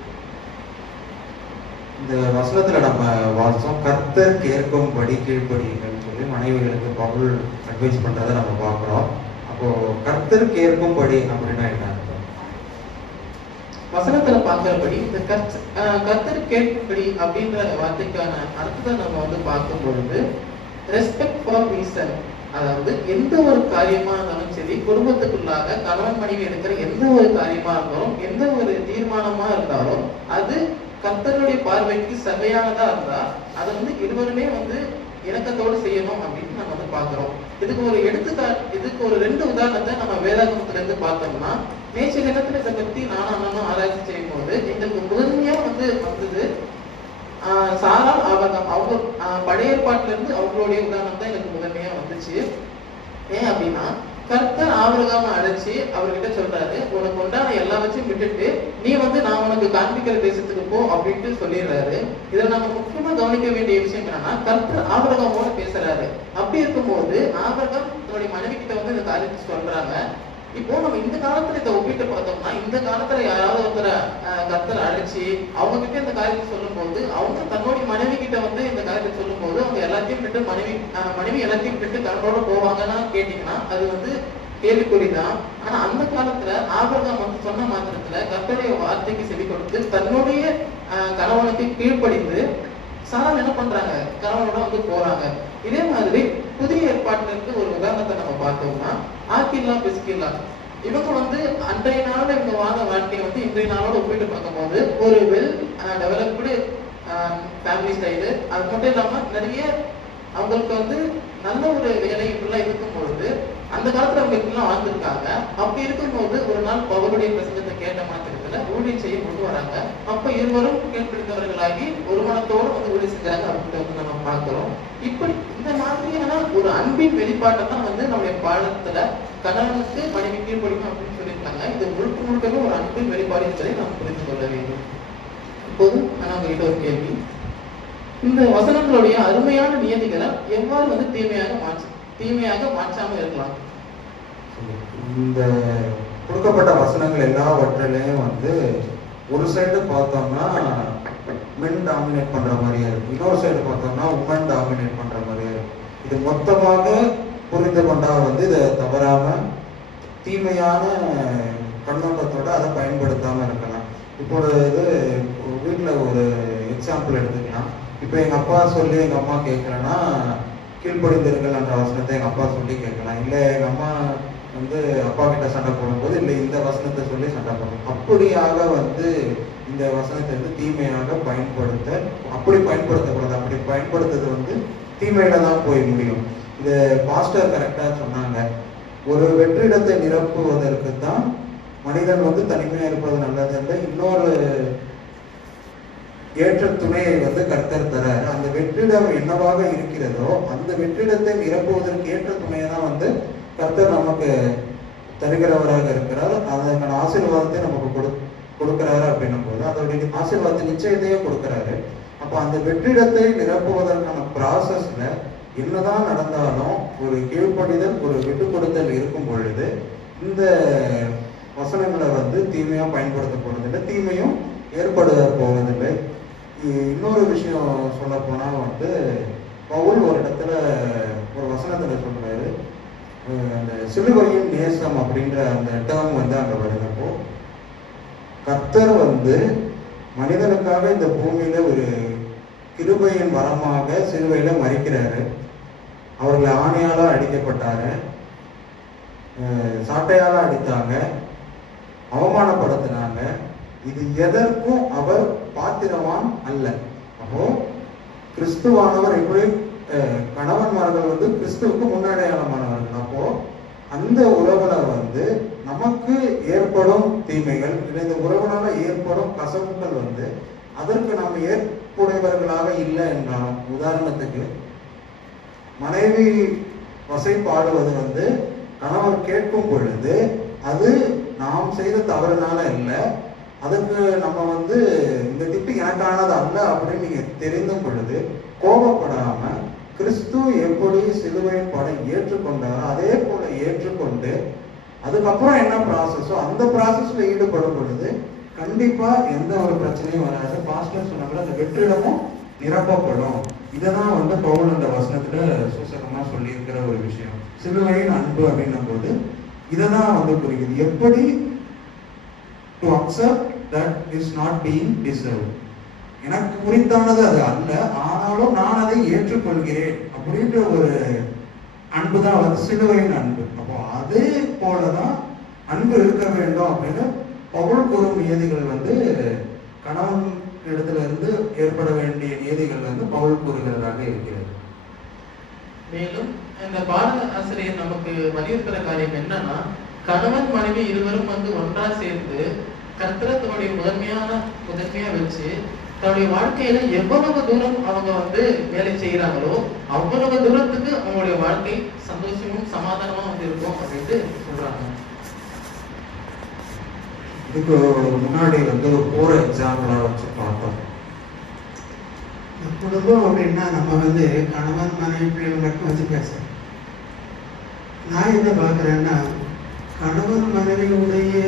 இந்த வசனத்துல நம்ம வாசம் கர்த்தர் கேட்கும்படி கீழ்ப்படியுங்கள் சொல்லி மனைவிகளுக்கு பவுல் அட்வைஸ் பண்றதை நம்ம பார்க்கிறோம். அப்போ கர்த்தர் கேட்கும்படி அப்படின்னா என்ன? வசனத்துல பார்க்கிறபடி இந்த கர்த்தர் கேட்கும்படி அப்படின்ற வார்த்தைக்கான அர்த்தத்தை நம்ம வந்து பார்க்கும் பொழுது ரெஸ்பெக்ட் ஃபார் ரீசன். அதாவது எந்த ஒரு காரியமா இருந்தாலும் சரி, குடும்பத்துக்குள்ளாக கணவன் மனைவி எடுக்கிற எந்த ஒரு காரியமா இருந்தாலும் எந்த ஒரு தீர்மானமா இருந்தாலும் அது கர்த்தருடைய பார்வைக்கு சபையானதா இருந்தா அதை வந்து இருவருமே வந்து இணக்கத்தோடு செய்யணும் அப்படின்னு நம்ம வந்து பாக்குறோம். இதுக்கு ஒரு இதுக்கு ஒரு ரெண்டு உதாரணத்தை நம்ம வேதாகமத்துல இருந்து பார்த்தோம்னா, நேற்று தினத்துல இதை பத்தி நானும் ஆராய்ச்சி செய்யும் போது எங்களுக்கு முதன்மையா வந்து வந்தது சாரா ஆபகம். அவங்க பழைய ஏற்பாட்டுல இருந்து அவங்களுடைய உதாரணம் தான் எனக்கு முதன்மையா வந்துச்சு. ஏன் அப்படின்னா, கர்த்தர் ஆபிரகாமை அழைச்சி அவர்கிட்ட சொல்றாரு, உனக்கு உண்டான எல்லாவற்றையும் விட்டுட்டு நீ வந்து நான் உனக்கு காண்பிக்கிற தேசத்துக்கு போ அப்படின்ட்டு சொல்லிடுறாரு. இதுல நம்ம முக்கியமா கவனிக்க வேண்டிய விஷயம் என்னன்னா, கர்த்தர் ஆபிரகாமோட பேசுறாரு. அப்படி இருக்கும்போது ஆபிரகாம் தன்னுடைய மனைவி கிட்ட வந்து இந்த காரியத்தை சொல்றாங்க. இப்போ நம்ம இந்த காலத்துல இதை ஒப்பிட்டு பார்த்தோம்னா, இந்த காலத்துல யாராவது ஒருத்தரை கர்த்தர் அழைச்சி அவங்க கிட்ட இந்த காரியத்தை சொல்லும் போது, அவங்க தன்னுடைய மனைவி கிட்ட வந்து இந்த காரியத்தை சொல்லும் போது அவங்க எல்லாத்தையும் விட்டு மனைவி எல்லாத்தையும் விட்டு கணவனோட போவாங்கன்னா கேட்டீங்கன்னா அது வந்து கேள்விக்குறிதான். ஆனா அந்த காலத்துல ஆபிரகாம் வந்து சொன்ன மாத்திரத்துல கர்த்தருடைய வார்த்தைக்கு செவி கொடுத்து தன்னுடைய கணவனுக்கு கீழ்ப்படிந்து சாரா என்ன பண்றாங்க, கணவனோட வந்து போறாங்க. இதே மாதிரி புதிய ஏற்பாட்டுல இருந்து ஒரு உதாரணத்தை நம்ம பார்த்தோம்னா, ஆக்கில்லா பிஸ்கில்லா இவங்க வந்து அன்றைய நாள் இவங்க வாழ்ந்த வாழ்க்கையை வந்து இன்றைய நாளோட ஒப்பிட்டு பார்க்கும்போது ஒரு வெல் டெவலப்டு ஃபேமிலி ஸ்டைலு, அது மட்டும் இல்லாம நிறைய அவங்களுக்கு வந்து நல்ல ஒரு வேலை இப்படிலாம் இருக்கும் பொழுது அந்த காலத்துல அவங்க இப்படிலாம் வாழ்ந்துருக்காங்க. அப்படி இருக்கும்போது ஒரு நாள் பவுலுடைய பிரசங்கத்தை கேட்ட மாத்திரத்துல ஊழியம் செய்ய கொண்டு வராங்க. அப்ப இருவரும் கேட்பிடித்தவர்களாகி ஒரு மனத்தோடு வந்து ஊழியம் செஞ்சாங்க அப்படின்னு வந்து நம்ம பார்க்கிறோம். இப்படி இந்த மாதிரியான ஒரு அன்பின் வெளிப்பாட்டை தான் வந்து நம்முடைய பாடத்துல கணவனுக்கு மனைவி கீழ்ப்படிக்கும் அப்படின்னு சொல்லியிருக்காங்க. இது முழுக்க முழுக்கவே ஒரு அன்பின் வெளிப்பாடு என்பதை நாம் புரிந்து கொள்ள வேண்டும். இப்போது நான் உங்ககிட்ட ஒரு கேள்வி, இந்த வசனங்களுடைய அருமையான நியதிகளை எவ்வாறு வந்து தீமையாக மாற்றாம இருக்கலாம்? இந்த கொடுக்கப்பட்ட வசனங்கள் எல்லாவற்றிலையும் வந்து ஒரு சைடு பார்த்தோம்னா மென் டாமினேட் பண்ற மாதிரியே இருக்கு, இன்னொரு சைடு பார்த்தோம்னா உமன் டாமினேட் பண்ற மாதிரியே இருக்கு. இது மொத்தமாக புரிந்து கொண்டா வந்து இதை தவறாம தீமையான கண்ணோட்டத்தோட அதை பயன்படுத்தாம இருக்கலாம். இப்போ இது வீட்டுல ஒரு எக்ஸாம்பிள் எடுத்துக்கலாம். இப்போ எங்க அப்பா சொல்லி எங்க அம்மா கேட்கலன்னா கீழ்ப்படிந்திருங்கள் என்ற வசனத்தை எங்க அப்பா சொல்லி கேட்கலாம். இல்ல எங்க அம்மா வந்து அப்பா கிட்ட சண்டை போடும்போது இல்லை இந்த வசனத்தை சொல்லி சண்டை போடணும். அப்படியாக வந்து இந்த வசனத்தை வந்து தீமையாக அப்படி பயன்படுத்தக்கூடாது. அப்படி பயன்படுத்துறது வந்து தீமையில தான் போய் முடியும். இது பாஸ்டர் கரெக்டா சொன்னாங்க. ஒரு வெற்றிடத்தை நிரப்புவதற்கு தான் மனிதன் வந்து தனிமையா இருப்பது நல்லது என்று இன்னொரு ஏற்ற துணையை வந்து கர்த்தர் தராரு. அந்த வெற்றிடம் என்னவாக இருக்கிறதோ அந்த வெற்றிடத்தை நிரப்புவதற்கு ஏற்ற துணையை தான் வந்து கர்த்தர் நமக்கு தருகிறவராக இருக்கிறார். அதற்கான ஆசீர்வாதத்தை நமக்கு கொடுக்கிறாரு அப்படின்னும் போது அதோடைய ஆசீர்வாதத்தை நிச்சயத்தையும் கொடுக்கிறாரு. அப்ப அந்த வெற்றிடத்தை நிரப்புவதற்கான ப்ராசஸ்ல என்னதான் நடந்தாலும் ஒரு கீழ்ப்படிதல் ஒரு விட்டு கொடுத்தல் இருக்கும் பொழுது இந்த வசனங்களை வந்து தீமையா பயன்படுத்த போறதில்லை, தீமையும் ஏற்பட போவதில்லை. இன்னொரு விஷயம் சொல்ல போனா வந்து பவுல் ஒரு இடத்துல ஒரு வசனத்துல சொல்றாரு, அந்த சிலுவையின் நேசம் அப்படின்ற அந்த டேர்ம் வந்து அங்க வருதப்போ கர்த்தர் வந்து மனிதனுக்காக இந்த பூமியில ஒரு கிருபையின் வரமாக சிலுவையில மறிக்கிறாரு. அவர்களை ஆணையால அடிக்கப்பட்டாரு, சாட்டையால அடித்தாங்க, அவமானப்படுத்தினாங்க. இது எதற்கும் அவர் பாத்திரவான் அல்ல. அப்போ கிறிஸ்துவானவர் எப்படி கணவன்மார்கள் வந்து கிறிஸ்துவுக்கு முன்னடையாளமானவர்கள். அப்போ அந்த உறவுல வந்து நமக்கு ஏற்படும் தீமைகள் இல்லை இந்த உறவுனால ஏற்படும் கசப்புகள் வந்து அதற்கு நாம் ஏற்புடையவர்களாக இல்லை என்றாலும், உதாரணத்துக்கு மனைவி வசைப்பாடுவது வந்து கணவர் கேட்கும் பொழுது அது நாம் செய்த தவறுனால இல்லை, அதுக்கு நம்ம வந்து இந்த திட்டு எனக்கானது அல்ல அப்படின்னு நீங்க தெரிந்தும் பொழுது கோபப்படாம கிறிஸ்து எப்படி சிலுவையின் படை ஏற்றுக்கொண்டாரோ அதே போல ஏற்றுக்கொண்டு அதுக்கப்புறம் என்ன ப்ராசஸோ அந்த ப்ராசஸ்ல ஈடுபடும் பொழுது கண்டிப்பா எந்த ஒரு பிரச்சனையும் வராது. பாஸ்டர் சொன்ன அந்த வெற்றிடமும் நிரப்பப்படும். இததான் வந்து பவுல் அந்த வசனத்துல சூசகமா சொல்லி இருக்கிற ஒரு விஷயம். சிலுவையின் அன்பு அப்படின்னும் போது இததான் வந்து குறிக்குது. எப்படி to accept that is not being deserved. எனக்கு குறித்தானது அது அல்ல, ஆனாலும் நான் அதை ஏற்றுக்கொள்கிறேன் அப்படின்ற ஒரு அன்பு தான் வந்து சிலுவையின் அன்பு. அப்போ அதே போலதான் அன்பு இருக்க வேண்டும் அப்படின்னு பவுல் கூறும் நியதிகள் வந்து கணவன் இடத்துல இருந்து ஏற்பட வேண்டிய நியதிகள் வந்து பவுல் கூறுகிறதாக இருக்கிறது. மேலும் இந்த பாட ஆசிரியர் நமக்கு வலியுறுத்துற காரியம் என்னன்னா, கணவன் மனைவி இருவரும் வந்து ஒன்றா சேர்ந்து கர்த்தரை தன்னுடைய முதன்மையா வச்சு தன்னுடைய வாழ்க்கையில எவ்வளவு தூரம் அவங்க வந்து வேலை செய்யறாங்களோ அவ்வளவு தூரத்துக்கு அவங்களுடைய வாழ்க்கை சந்தோஷமும் சமாதானமா வந்து இருக்கும் அப்படின்ட்டு சொல்றாங்க. இதுக்கு முன்னாடி வந்து ஒரு போற எக்ஸாம்பிளா வச்சு பார்த்தோம். குடும்பம் அப்படின்னா நம்ம வந்து கணவன் மனைவி பிள்ளைகள் மட்டும் வச்சு பேசுறோம். நான் என்ன பார்க்குறேன்னா, கணவன் மனைவியுடைய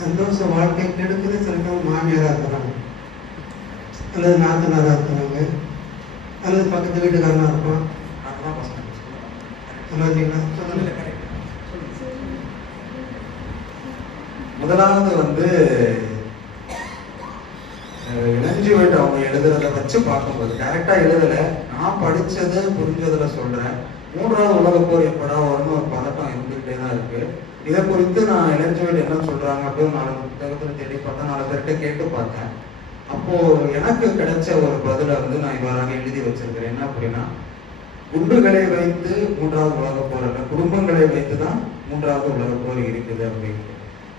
சந்தோஷ வாழ்க்கை கெடுக்குது சில பேர் மாமியாராக இருக்கிறாங்க, அல்லது நாத்தனாராக இருக்கிறாங்க, அல்லது பக்கத்து வீட்டுக்காரனாக இருப்பான். முதலாவது வந்து இளஞ்சிவேட் அவங்க எழுதுறத வச்சு பார்க்கும்போது டைரக்டா எழுதல, நான் படிச்சது புரிஞ்சதுல சொல்றேன். 3வது உலகப்போர் எப்படா வரும்னு ஒரு பதட்டம் இருந்துகிட்டே தான் இருக்கு. இதை குறித்து நான் இளஞ்சிவேட் என்ன சொல்றாங்க அப்படின்னு 4 புத்தகத்துல தேடி பார்த்தேன், 4 பேர்கிட்ட கேட்டு பார்த்தேன். அப்போ எனக்கு கிடைச்ச ஒரு பதில வந்து நான் இவ்வாறாக எழுதி வச்சிருக்கிறேன். என்ன அப்படின்னா, குண்டுகளை வைத்து 3வது உலகப்போர் அல்ல, குடும்பங்களை வைத்துதான் 3வது உலகப்போர் இருக்குது அப்படின்னு.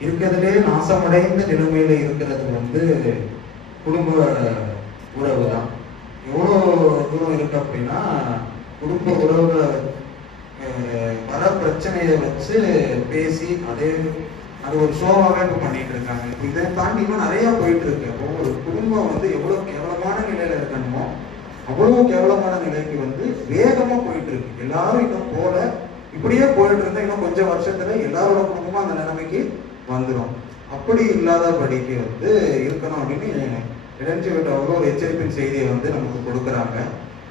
இருக்கிறதுலே நாசமடைந்த நிலைமையில இருக்கிறது வந்து குடும்ப உறவு தான். எவ்வளோ தூரம் இருக்கு அப்படின்னா, குடும்ப உறவுல வர பிரச்சனையை வச்சு பேசி அது ஒரு ஷோவாகவே இப்போ பண்ணிட்டு இருக்காங்க. இப்போ இதை தாண்டி இன்னும் நிறைய போயிட்டு இருக்கு. அப்போ ஒரு குடும்பம் வந்து எவ்வளவு கேவலமான நிலையில இருக்கணுமோ அவ்வளவு கேவலமான நிலைக்கு வந்து வேகமா போயிட்டு இருக்கு. எல்லாரும் இன்னும் போல, இப்படியே போயிட்டு இருந்தா இன்னும் கொஞ்சம் வருஷத்துல எல்லாரோட குடும்பமும் அந்த நிலைமைக்கு வந்துடும். அப்படி இல்லாதபடிக்கு வந்து இருக்கணும் அப்படின்னு இளஞ்சிவேட் அவங்க ஒரு எச்சரிப்பின் செய்தியை வந்து நமக்கு கொடுக்குறாங்க.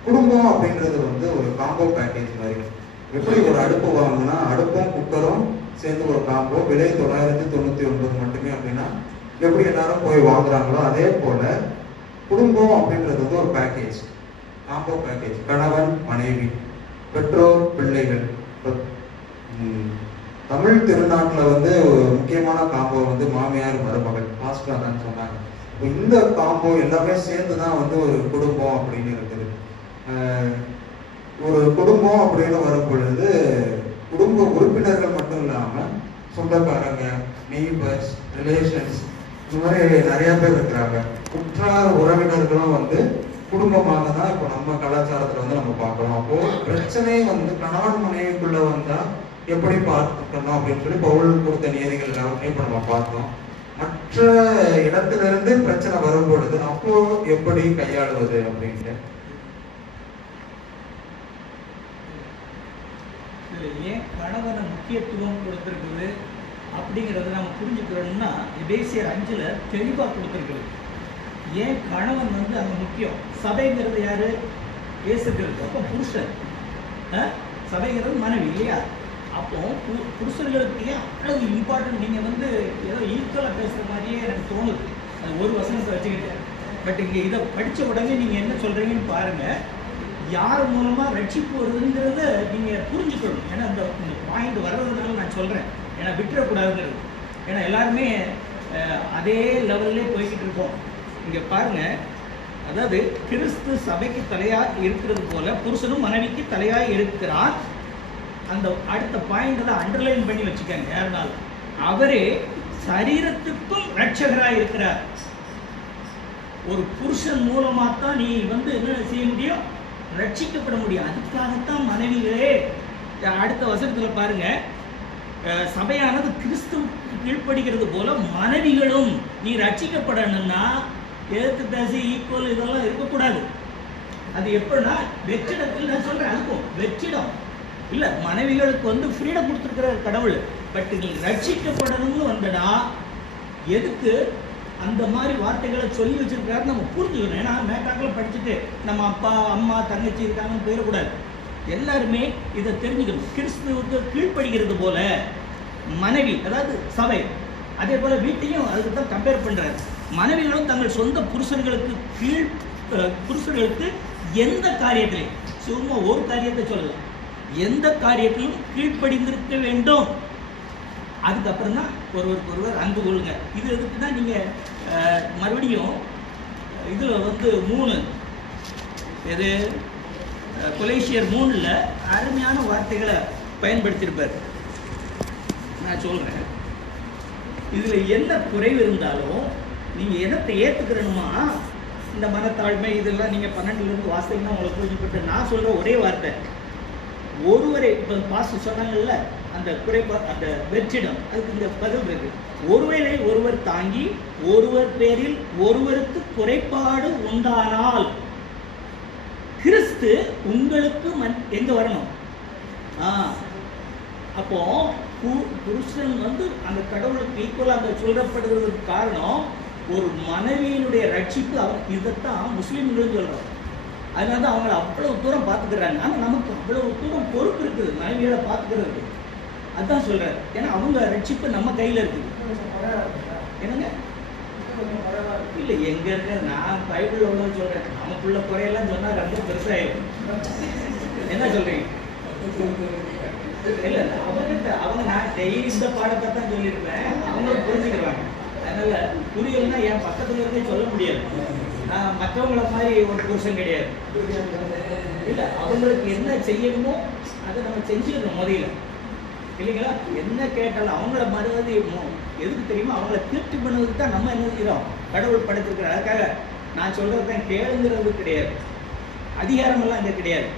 குடும்பம் அப்படின்றது வந்து ஒரு காம்போ பேக்கேஜ் மாதிரி. எப்படி ஒரு அடுப்பு வாங்கினா அடுப்பும் குக்கரும் சேர்ந்து ஒரு காம்போ, விலை 999 மட்டுமே அப்படின்னா எப்படி எல்லாரும் போய் வாங்குறாங்களோ அதே போல குடும்பம் அப்படின்றது வந்து ஒரு பேக்கேஜ், காம்போ பேக்கேஜ். கணவன் மனைவி, பெற்றோர் பிள்ளைகள். தமிழ் திருநாட்டில் வந்து முக்கியமான காம்போ வந்து மாமியார் மருமகள், பாஸ்டர் தான் சொன்னாங்க. இந்த காம்போ எல்லாமே சேர்ந்து தான் வந்து ஒரு குடும்பம் அப்படின்னு இருக்குது. ஒரு குடும்பம் அப்படின்னு வரும் பொழுது குடும்ப உறுப்பினர்கள் மட்டும் இல்லாம சொந்தக்காரங்க, நெய்பர்ஸ், ரிலேஷன்ஸ், இந்த மாதிரி நிறைய பேர் இருக்கிறாங்க. குற்றார் உறவினர்களும் வந்து குடும்பமாக தான் இப்போ நம்ம கலாச்சாரத்துல வந்து நம்ம பார்க்கணும். அப்போ பிரச்சனை வந்து கணவன் மனைவிக்குள்ள வந்தா எப்படி பார்த்துக்கணும் அப்படின்னு சொல்லி பவுல் கொடுத்த நியதிகள் எல்லாத்தையும் இப்போ நம்ம பார்த்தோம். மற்ற இடத்துல இருந்து பிரச்சனை வரும் பொழுது அப்போ எப்படி கையாளுவது அப்படின்ட்டு வேதத்தில் ஏன் கணவனை முக்கியத்துவம் கொடுத்துருக்குது அப்படிங்கிறத நம்ம புரிஞ்சுக்கிறோம்னா எபேசியர் 5ல் தெளிவாக கொடுத்துருக்குது. ஏன் கணவன் வந்து அங்கே முக்கியம்? சபைங்கிறது யாரு? இயேசு கிறிஸ்து. அப்போ புருஷன், சபைங்கிறது மனைவி இல்லையா? அப்போ புருஷர்களுக்கு ஏன் அவ்வளவு இம்பார்ட்டன்ட்? நீங்கள் வந்து ஏதோ ஈக்குவலாக பேசுகிற மாதிரியே எனக்கு தோணுது அது ஒரு வசனத்தை வச்சுக்கிட்டு. பட் இங்கே இதை படித்த உடனே நீங்கள் என்ன சொல்கிறீங்கன்னு பாருங்கள். யார் மூலமாக ரட்சிப்பு வருதுங்கிறத நீங்கள் புரிஞ்சுக்கணும். ஏன்னா இந்த பாயிண்ட் வர்றதுனால நான் சொல்கிறேன், ஏன்னா விட்டுறக்கூடாதுங்கிறது. ஏன்னா எல்லாருமே அதே லெவல்லே போய்கிட்டு இருக்கோம். இங்கே பாருங்கள், அதாவது கிறிஸ்து சபைக்கு தலையாக இருக்கிறது போல புருஷனும் மனைவிக்கு தலையாக இருக்கிறார். அந்த அடுத்த பாயிண்ட் தான் அண்டர்லைன் பண்ணி வச்சுக்கோங்க. யாருனாலும் அவரே சரீரத்துக்கும் ரட்சகராக இருக்கிறார். ஒரு புருஷன் மூலமாக தான் நீ வந்து என்ன செய்ய முடியும்? ரட்சிக்கப்பட முடியும். அதுக்காகத்தான் மனைவிகளே, அடுத்த வசனத்தில் பாருங்க, சபையானது கிறிஸ்துவுக்கு கீழ்ப்படுகிறது போல மனைவிகளும் நீ ரட்சிக்கப்படணும்னா எதிர்த்து பேசி ஈக்குவல் இதெல்லாம் இருக்கக்கூடாது. அது எப்படின்னா வெற்றிடத்தில் நான் சொல்றேன், அதுக்கும் வெற்றிடம் இல்லை. மனைவிகளுக்கு வந்து ஃப்ரீடம் கொடுத்துருக்கிற கடவுள். பட் நீ ரட்சிக்கப்படணும்னு வந்தடா எதுக்கு அந்த மாதிரி வார்த்தைகளை சொல்லி வச்சிருக்காரு நம்ம புரிஞ்சுக்கணும். ஏன்னா மேட்டாக்கில் படிச்சுட்டு நம்ம அப்பா அம்மா தங்கச்சி இருக்காங்கன்னு போயிடக்கூடாது. எல்லாருமே இதை தெரிஞ்சுக்கணும். கிறிஸ்துவுக்கு கீழ்ப்படுகிறது போல மனைவி, அதாவது சபை, அதே போல வீட்டையும் அதுக்கு தான் கம்பேர் பண்றாரு. மனைவிகளும் தங்கள் சொந்த புருஷர்களுக்கு எந்த காரியத்திலையும், சும்மா ஒரு காரியத்தை சொல்லலாம், எந்த காரியத்திலும் கீழ்ப்படிந்திருக்க வேண்டும். அதுக்கப்புறம் தான் ஒருவருக்கு ஒருவர் அன்பு கொள்ளுங்க. இது எதுக்குன்னா நீங்கள் மறுபடியும் இதில் வந்து 3 எது கொலேசியர் 3ல் அருமையான வார்த்தைகளை பயன்படுத்தியிருப்பார். நான் சொல்கிறேன், இதில் என்ன குறைவு இருந்தாலும் நீங்கள் என்னத்தை ஏற்றுக்கிறணுமா, இந்த மனத்தாழ்மை இதெல்லாம் நீங்கள் 12லேருந்து வாசித்தீங்கன்னா உங்களுக்கு புரிஞ்சுப்பட்டு. நான் சொல்கிற ஒரே வார்த்தை, ஒருவரை இப்போ பாஸ்ட் சொன்னாங்கல்ல அந்த அந்த வெற்றிடம், அதுக்கு இந்த பதில் இருக்கு. ஒருவரை ஒருவர் தாங்கி ஒருவர் பேரில் ஒருவருக்கு குறைபாடு உண்டானால் கிறிஸ்து உங்களுக்கு எங்க வரணும்? அப்போ புருஷன் வந்து அந்த கடவுளுக்கு ஈக்குவலா அங்க சொல்லப்படுறதுக்கு காரணம் ஒரு மனைவியினுடைய ரட்சிப்பு. அவங்க இதைத்தான் முஸ்லீம்களும் சொல்றாங்க. அதனால தான் அவங்கள அவ்வளவு தூரம் பார்த்துக்கிறாங்க. ஆனால் நமக்கு அவ்வளவு தூரம் பொறுப்பு இருக்குது மனைவிகளை பார்த்துக்கிறது. அதுதான் சொல்றாரு. ஏன்னா அவங்க ரட்சிப்பு நம்ம கையில இருக்குது. என்னங்க இல்லை எங்க இருக்க, நான் பைபிள் உள்ளது சொல்றேன். நமக்குள்ள குறையெல்லாம் சொன்னா ரொம்ப பெருசாயிடும். என்ன சொல்றீங்க? இல்ல அவங்க நான் டெய்லி இந்த பாடத்தை தான் சொல்லியிருப்பேன், அவங்களும் புரிஞ்சுக்கிறாங்க. அதனால புரியலன்னா என் பக்கத்துல இருந்தே சொல்ல முடியாது. மற்றவங்கள மாதிரி ஒரு புருஷன் கிடையாது. இல்லை அவங்களுக்கு என்ன செய்யணுமோ அதை நம்ம செஞ்சிடணும் முதல்ல, இல்லைங்களா? என்ன கேட்டாலும் அவங்கள மறுவது எதுக்கு தெரியுமா? அவங்கள திருப்தி பண்ணுறதுக்கு தான் நம்ம என்ன செய்கிறோம்? கடவுள் படைத்திருக்கிறோம். அதுக்காக நான் சொல்கிறது தான் கேளுங்கிறது கிடையாது, அதிகாரமெல்லாம் இங்கே கிடையாது.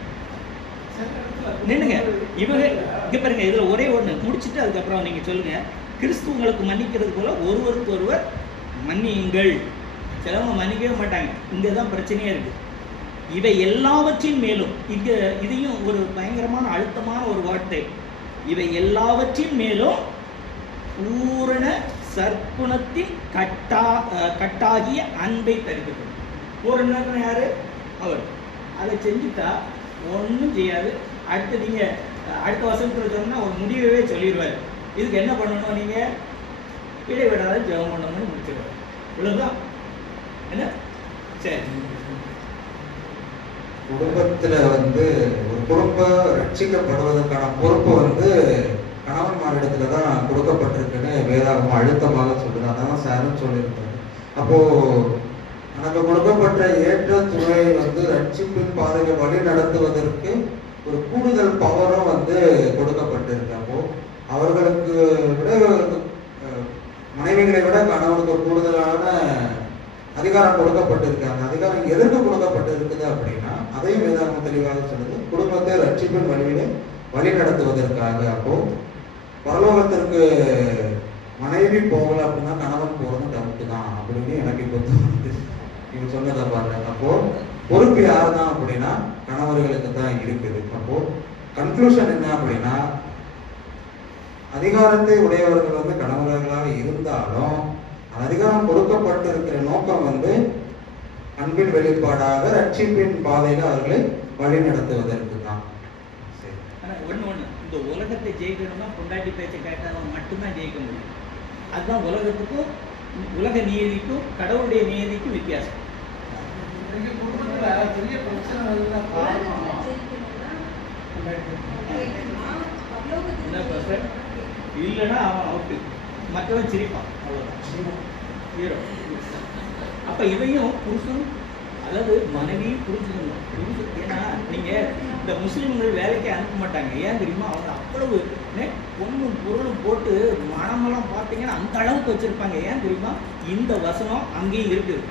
நின்னுங்க, இவங்க இங்கே பாருங்க, இதில் ஒரே ஒன்று முடிச்சுட்டு அதுக்கப்புறம் நீங்கள் சொல்லுங்கள். கிறிஸ்து உங்களுக்கு மன்னிக்கிறது போல ஒருவருக்கு ஒருவர் மன்னியுங்கள். சிலவங்க மன்னிக்கவே மாட்டாங்க. இங்கே தான் பிரச்சனையே இருக்குது. இவை எல்லாவற்றின் மேலும், இங்கே இதையும் ஒரு பயங்கரமான அழுத்தமான ஒரு வார்த்தை, இவை எல்லாவற்றின் மேலும் பூரண சற்குணத்தின் கட்டாகிய அன்பை தருகிறது. பூரண யாரு? அவர். அதை செஞ்சுட்டா ஒன்றும் செய்யாது. அடுத்து நீங்கள் அடுத்த வசனத்தில் சொன்னால் ஒரு முடியவே சொல்லிடுவார். இதுக்கு என்ன பண்ணணும்? நீங்கள் இடைவிடாத ஜெபம் பண்ணணும்னு முடிச்சிடுவார். இவ்வளோதான். என்ன சரி, குடும்பத்துல வந்து ஒரு குடும்பம் ரட்சிக்கப்படுவதற்கான பொறுப்பு வந்து கணவன்மாரிடத்துல தான் கொடுக்கப்பட்டிருக்குன்னு வேதாகமம் அழுத்தமாக சொல்லுது. அதான் சாரும் சொல்லியிருக்காரு. அப்போ நமக்கு கொடுக்கப்பட்ட ஏற்ற துணை வந்து ரட்சிப்பின் பாதையை வழி நடத்துவதற்கு ஒரு கூடுதல் பவரும் வந்து கொடுக்கப்பட்டிருக்கு. அப்போ அவர்களுக்கு விட மனைவிகளை விட கணவனுக்கு கூடுதலான அதிகாரம் கொடுக்கப்பட்டிருக்கு. அந்த அதிகாரம் எதற்கு கொடுக்கப்பட்டிருக்குது அப்படின்னா அதையும் வேதாகமம் தெளிவாக சொல்லுது, குடும்பத்தை ரட்சிப்பின் வழியிலே வழி நடத்துவதற்காக. அப்போ பரலோகத்திற்கு மனைவி போகல அப்படின்னா கணவன் போறது தப்பு தான் அப்படின்னு எனக்கு இப்போ தோணுது. நீங்க சொன்னதை பாருங்க. அப்போ பொறுப்பு யார் தான் அப்படின்னா கணவர்களுக்கு தான் இருக்குது. அப்போ கன்க்ளூஷன் என்ன அப்படின்னா, அதிகாரத்தை உடையவர்கள் வந்து கணவர்களாக இருந்தாலும் அதிகாரம் கொடுக்கப்பட்டிருக்கிற நோக்கம் வந்து அன்பின் வெளிப்பாடாக ரட்சிப்பின் பாதையில அவர்களை வழி நடத்துவதற்கு தான். ஆனா ஒண்ணு இந்த உலகத்தை ஜெயிக்கணும்னா பொண்டாட்டி பேச்சை கேட்டாலும் மட்டும்தான் ஜெயிக்க முடியும். அதுதான் உலகத்துக்கும் உலக நீதிக்கும் கடவுளுடைய நீதிக்கும் வித்தியாசம். பெரிய பிரச்சனை என்ன பர்சன் இல்லைன்னா அவன் அவுட்டு, மற்றவன் சிரிப்பான், அவ்வளோதான் ஹீரோ. அப்போ இவையும் புருஷன், அதாவது மனைவியும் புரிஞ்சுக்கணும். ஏன்னா நீங்கள் இந்த முஸ்லீம்கள் வேலைக்கே அனுப்ப மாட்டாங்க. ஏன் தெரியுமா? அவங்க அவ்வளவு பொண்ணும் பொருளும் போட்டு மனமெல்லாம் பார்த்தீங்கன்னா அந்த அளவுக்கு வச்சுருப்பாங்க. ஏன் தெரியுமா? இந்த வசனம் அங்கேயும் இருக்குது.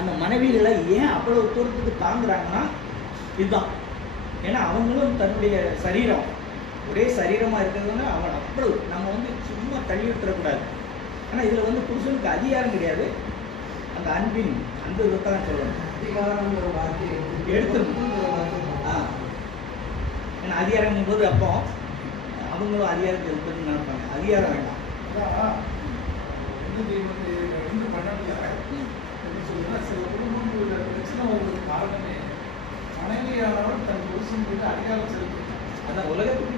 அந்த மனைவிகளை ஏன் அவ்வளவு தூரத்துக்கு தாங்குறாங்கன்னா இதுதான். ஏன்னா அவங்களும் தன்னுடைய சரீரம் ஒரே சரீரமாக இருக்கிறதுனா அவன் அவ்வளவு நம்ம வந்து சும்மா தள்ளி விட்டுறக்கூடாது. ஆனால் இதில் வந்து புருஷனுக்கு அதிகாரம் கிடையாது, அந்த அன்பின் அந்த இதைத்தான் சொல்லணும். அதிகாரங்கிற வார்த்தையை எடுத்துருணும். ஏன்னா அதிகாரம் போது அப்போ அவங்களும் அதிகாரத்தை எடுத்துன்னு நினைப்பாங்க. அதிகாரம் வேண்டாம். சில குடும்பங்களோட பிரச்சனை வருவதற்கு காரணமே மனைவியானவர் தன் புருஷன் மீது அதிகாரம் செலுத்தும். அதான் உலகத்துக்கு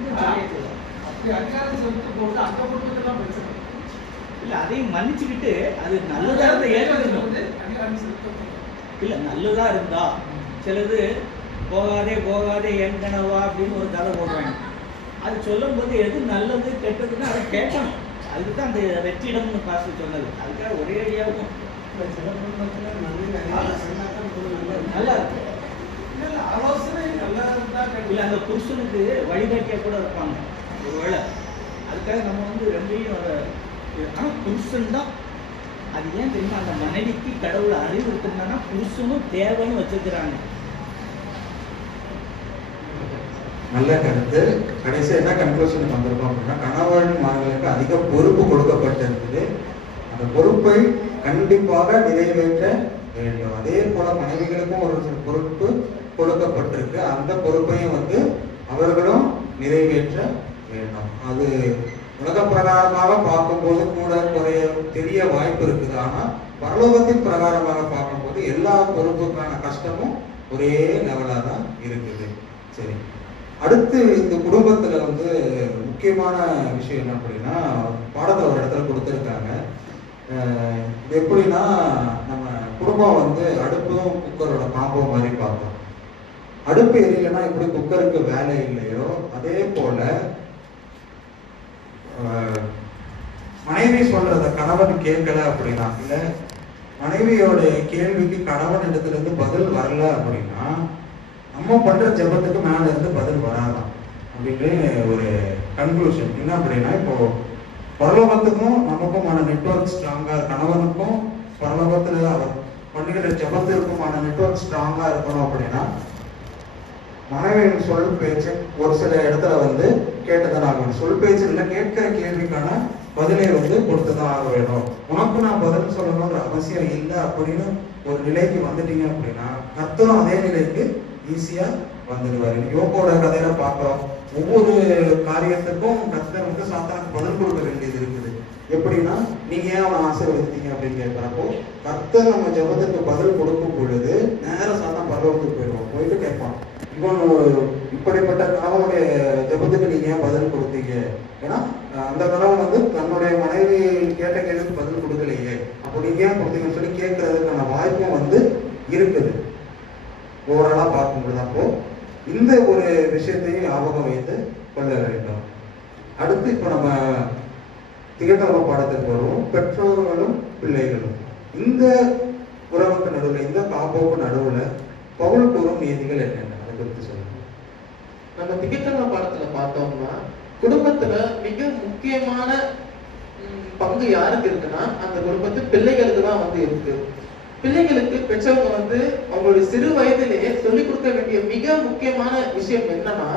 அப்படி அதிகாரம் செலுத்தும் போது அந்த குடும்பத்துக்கு பிரச்சனை இல்லை. அதையும் மன்னிச்சுக்கிட்டு அது நல்லதா இருந்தா ஏற்கனவே அதிகாரம் செலுத்த இல்லை, நல்லதா இருந்தா சிலது போகாதே போகாதே என் கனவா அப்படின்னு ஒரு கதை போடுறாங்க. அது சொல்லும் போது எது நல்லது கெட்டதுன்னு அதை கேட்கணும். அதுக்கு தான் அந்த வெற்றிடம்னு பாச சொன்னது. அதுக்காக ஒரே அடியாகும் சில குடும்பத்தில் நல்லா இருக்கும். ஆலோசனை நல்லா இருந்தா இல்லை, அந்த புருஷனுக்கு வழிகாட்டியா கூட இருப்பாங்க ஒருவேளை. அதுக்காக நம்ம வந்து ரெண்டையும் ஆனால் புருஷன் தான். அது ஏன் தெரியுமா? அந்த மனைவிக்கு கடவுளை அறிவு இருக்குன்னா புருஷனும் தேவைன்னு வச்சிருக்கிறாங்க. நல்ல கருத்து. கடைசி என்ன கன்க்ளூஷனுக்கு வந்திருக்கோம் அப்படின்னா, கணவன்மார்களுக்கு அதிக பொறுப்பு கொடுக்கப்பட்டிருக்குது. அந்த பொறுப்பை கண்டிப்பாக நிறைவேற்ற வேண்டும். அதே போல மனைவிகளுக்கும் ஒரு சில பொறுப்பு கொடுக்கப்பட்டிருக்கு. அந்த பொறுப்பையும் வந்து அவர்களும் நிறைவேற்ற வேண்டும். அது உலக பிரகாரமாக பார்க்கும்போது கூட குறைய தெரிய வாய்ப்பு இருக்குது. ஆனால் பரலோகத்தின் பிரகாரமாக பார்க்கும்போது எல்லா பொறுப்புக்கான கஷ்டமும் ஒரே லெவலாக தான் இருக்குது. சரி, அடுத்து இந்த குடும்பத்துல வந்து முக்கியமான விஷயம் என்ன அப்படின்னா, பாடத்தை ஒரு இடத்துல கொடுத்துருக்காங்க. இது எப்படின்னா, நம்ம குடும்பம் வந்து அடுப்பும் குக்கரோட காம்போ மாதிரி பார்த்தோம். அடுப்பு எரியலைன்னா எப்படி குக்கருக்கு வேலை இல்லையோ, அதே போல மனைவி சொல்றத கணவன் கேட்கல அப்படின்னா, இல்ல மனைவியோட கேள்விக்கு கணவன் இடத்துல இருந்து பதில் வரல அப்படின்னா, நம்ம பண்ற ஜெபத்துக்கு மேல இருந்து பதில் வராதான் அப்படின்னு ஒரு கன்க்ளூஷன். என்ன அப்படின்னா, இப்போ பரலோகத்துக்கும் நமக்குமான நெட்வொர்க் ஸ்ட்ராங்கா, கணவனுக்கும் பரலோகத்துல அவர் பண்ணுகிற ஜெபத்திற்குமான நெட்வொர்க் ஸ்ட்ராங்கா இருக்கணும் அப்படின்னா, மனைவியின் சொல் பேச்சு ஒரு சில இடத்துல வந்து கேட்டுதான் ஆகணும். சொல் பேச்சு இல்லை, கேட்கிற கேள்விக்கான பதிலை வந்து கொடுத்துதான் ஆக வேணும். உனக்கு நான் பதில் சொல்லணும்ன்ற அவசியம் இல்லை அப்படின்னு ஒரு நிலைக்கு வந்துட்டீங்க அப்படின்னா, கர்த்தரும் அதே நிலைக்கு ஈஸியா வந்துடுவாரு. யோகோட கதையில பார்க்கிறோம், ஒவ்வொரு காரியத்துக்கும் கர்த்தர் வந்து சாத்தானுக்கு பதில் கொடுக்க வேண்டியது இருக்குது. எப்படின்னா, நீங்க ஏன் அவனை ஆசீர்வதித்தீங்க அப்படின்னு கேட்கிறப்போ, கர்த்தர் நம்ம ஜெபத்துக்கு பதில் கொடுக்கும் பொழுது நேரம் சாத்தான் பரலோகத்துக்கு போயிடுவோம். போயிட்டு கேட்பான், இவன் இப்படிப்பட்ட கணவனுடைய ஜெபத்துக்கு நீங்க ஏன் பதில் கொடுத்தீங்க? ஏன்னா அந்த கணவன் வந்து தன்னுடைய மனைவி கேட்ட கேள்விக்கு பதில் கொடுக்கலையே, அப்போ நீங்க ஏன் கொடுத்தீங்கன்னு சொல்லி கேட்கறதுக்கான வாய்ப்பும் வந்து இருக்குது ஓவராலா பார்க்கும்பொழுது. அப்போ இந்த ஒரு விஷயத்தையும் ஞாபகம் வைத்து கொள்ள வேண்டும். அடுத்து இப்ப நம்ம திகட்டம பாடத்திற்கு வருவோம். பெற்றோர்களும் பிள்ளைகளும், இந்த உறவுக்கு நடுவில், இந்த காம்போக்கு நடுவுல பவுல் கூறும் நீதிகள் என்னென்ன, அதை குறித்து சொல்லுங்க. நம்ம திகட்டம பாடத்துல பார்த்தோம்னா, குடும்பத்துல மிக முக்கியமான பங்கு யாருக்கு இருக்குன்னா, அந்த குடும்பத்து பிள்ளைகளுக்கு தான் வந்து இருக்கு. பிள்ளைகளுக்கு பெற்றவங்க வந்து அவங்களுடைய சிறு வயதிலேயே சொல்லிக் கொடுக்க வேண்டிய மிக முக்கியமான விஷயம் என்னன்னா,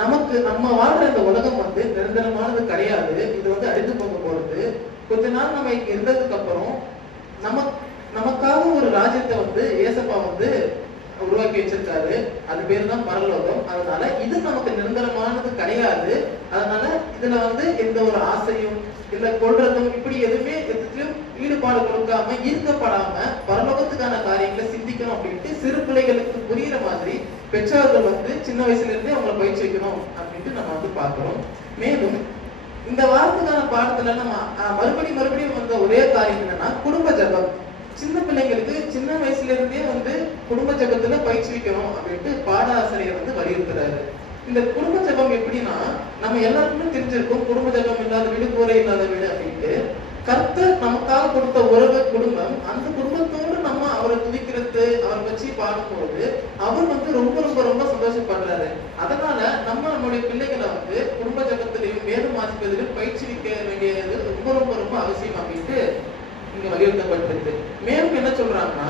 நமக்கு நம்ம வாழ்ற இந்த உலகம் வந்து நிரந்தரமானது கிடையாது. இது வந்து அழிந்து போக போறது. கொஞ்ச நாள் நம்ம இங்க இருந்ததுக்கு அப்புறம் நமக்காக ஒரு ராஜ்யத்தை வந்து ஏசப்பா வந்து உருவாக்கி உருவாக்கி வச்சிருக்காரு. அது பேர் தான் பரலோகம். அதனால இது நமக்கு நிரந்தரமானது கிடையாது. அதனால இதுல வந்து எந்த ஒரு ஆசையும் இல்ல கொள்றதும் இப்படி எதுவுமே எதுலயும் ஈடுபாடு கொடுக்காம ஈர்க்கப்படாம பரலோகத்துக்கான காரியங்களை சிந்திக்கணும் அப்படின்ட்டு சிறு பிள்ளைகளுக்கு புரியுற மாதிரி பெற்றோர்கள் வந்து சின்ன வயசுல இருந்தே அவங்களை பயிற்சி வைக்கணும் அப்படின்ட்டு நம்ம வந்து பார்க்கிறோம். மேலும் இந்த வாரத்துக்கான பாடத்துல நம்ம மறுபடியும் வந்த ஒரே காரியம் என்னன்னா குடும்ப ஜபம். சின்ன பிள்ளைங்களுக்கு சின்ன வயசுல இருந்தே வந்து குடும்ப ஜபத்துல பயிற்சி வைக்கணும் அப்படின்ட்டு பாட ஆசிரியர் வந்து வலியுறுத்துறாரு. இந்த குடும்ப ஜபம் எப்படின்னா நம்ம எல்லாருக்குமே தெரிஞ்சிருக்கும், குடும்ப ஜபம் இல்லாத வீடு கூரை இல்லாத வீடு அப்படின்ட்டு. கர்த்தர் நமக்காக கொடுத்த உறவு குடும்பம். அந்த குடும்பத்தோடு நம்ம அவரை துதிக்கிறது, அவரை வச்சு பாடும்போது அவர் வந்து ரொம்ப ரொம்ப ரொம்ப சந்தோஷப்படுறாரு. அதனால நம்மளுடைய பிள்ளைகளை வந்து குடும்ப ஜபத்திலையும் மேலும் ஆசிப்பதிலும் பயிற்சி வைக்க வேண்டியது ரொம்ப ரொம்ப ரொம்ப அவசியம் அப்படின்ட்டு இங்க வலியுறுத்தப்பட்டிருக்கு. மேலும் என்ன சொல்றாங்கன்னா,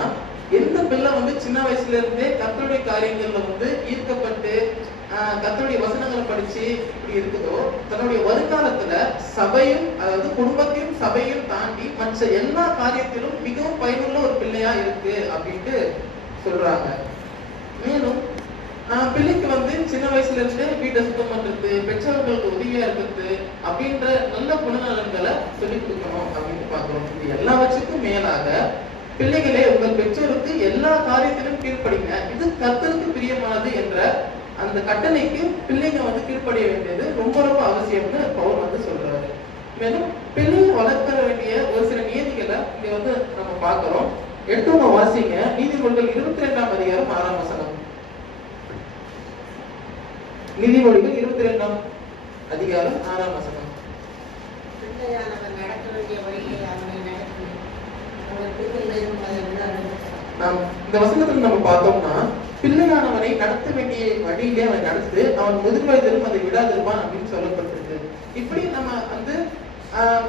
எந்த பிள்ளை வந்து சின்ன வயசுல இருந்தே கர்த்தருடைய காரியங்கள்ல வந்து ஈர்க்கப்பட்டு கர்த்தருடைய வசனங்களை படிச்சு இப்படி இருக்குதோ, தன்னுடைய வருங்காலத்துல சபையும் அதாவது குடும்பத்தையும் சபையும் தாண்டி மற்ற எல்லா காரியத்திலும் மிகவும் பயனுள்ள ஒரு பிள்ளையா இருக்கு அப்படின்ட்டு சொல்றாங்க. மேலும் பிள்ளைக்கு வந்து சின்ன வயசுல இருந்து வீட்டை சுத்தம் பண்றது, பெற்றோர்களுக்கு உதவியா இருக்கிறது அப்படின்ற நல்ல குணநலன்களை சொல்லிக் கொடுக்கணும் அப்படின்னு பாக்குறோம். இது எல்லாவற்றுக்கும் மேலாக பிள்ளைகளே உங்கள் பெற்றோருக்கு எல்லா காரியத்திலும் கீழ்ப்படிங்க, இது கர்த்தருக்கு பிரியமானது என்ற அந்த கட்டளைக்கு பிள்ளைங்க வந்து கீழ்ப்படிய வேண்டியது ரொம்ப ரொம்ப அவசியம்னு பவுல் வந்து சொல்றாரு. மேலும் பிள்ளைங்க வளர்க்க வேண்டிய ஒரு சில நீதிகளை இங்க வந்து நம்ம பார்க்கிறோம். 8 வாசிங்க, நீதிமொழிகள் 22ஆம் அதிகாரம் 6ஆம் வசனம். நீதிமொழிகள் 22ஆம் அதிகாரம் 6ஆம் வசனம். இந்த வசனத்துல நம்ம பார்த்தோம்னா, பிள்ளையானவனை நடத்த வேண்டிய வழியிலே அவன் நடத்து, அவன் முதிர் வயதிலும் அதை விடாதிருப்பான் அப்படின்னு சொல்லப்பட்டிருக்கு. இப்படி நம்ம வந்து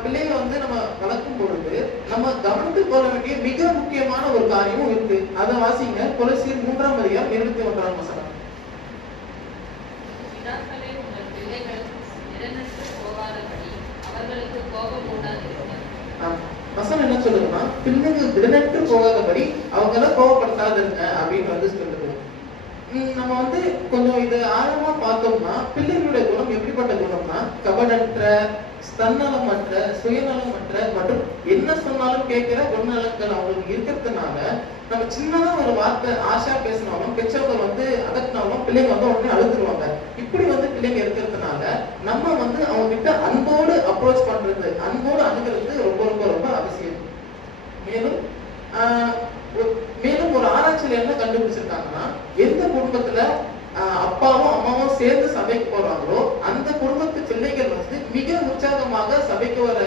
பிள்ளைகளை வந்து நம்ம வளர்க்கும் பொழுது நம்ம கவனித்து கொள்ள வேண்டிய மிக முக்கியமான ஒரு காரியமும் இருக்கு. அதை வாசிங்க, கொலோசியர் 3ஆம் அதிகாரம் 21ஆம் வசனம். வசனம் என்ன சொல்லுதுன்னா, பிள்ளைகள் திடனற்று போகாதபடி அவங்கள கோபப்படுத்தாதுங்க அப்படின்னு வந்து சொல்லுது. நம்ம வந்து கொஞ்சம் இது ஆழமா பார்த்தோம்னா, பிள்ளைகளுடைய குணம் எப்படிப்பட்ட குணம்னா, கபடற்ற, தன்னலமற்ற, சுயநலமற்ற மற்றும் என்ன சொன்னாலும் கேட்கிற குணநலன்கள் அவங்களுக்கு இருக்கிறதுனால நம்ம சின்னதா ஒரு வார்த்தை ஆஷா பேசினாலும் பெற்றோர்கள் வந்து அதட்டினாலும் பிள்ளைங்க வந்து உடனே அழுதுருவாங்க. இப்படி வந்து பிள்ளைங்க இருக்கிறதுனால நம்ம வந்து அவங்க கிட்ட அன்போடு அப்ரோச் பண்றது, அன்போடு அணுகிறது ரொம்ப ரொம்ப ரொம்ப அவசியம். மேலும் ஒரு ஆராய்ச்சியில என்ன கண்டுபிடிச்சிருக்காங்கன்னா, எந்த குடும்பத்துல அப்பாவும் அம்மாவும் சேர்ந்து சபைக்கு போறாங்களோ அந்த குடும்பத்து பிள்ளைகள் வந்து மிக உற்சாகமாக சபைக்கு வர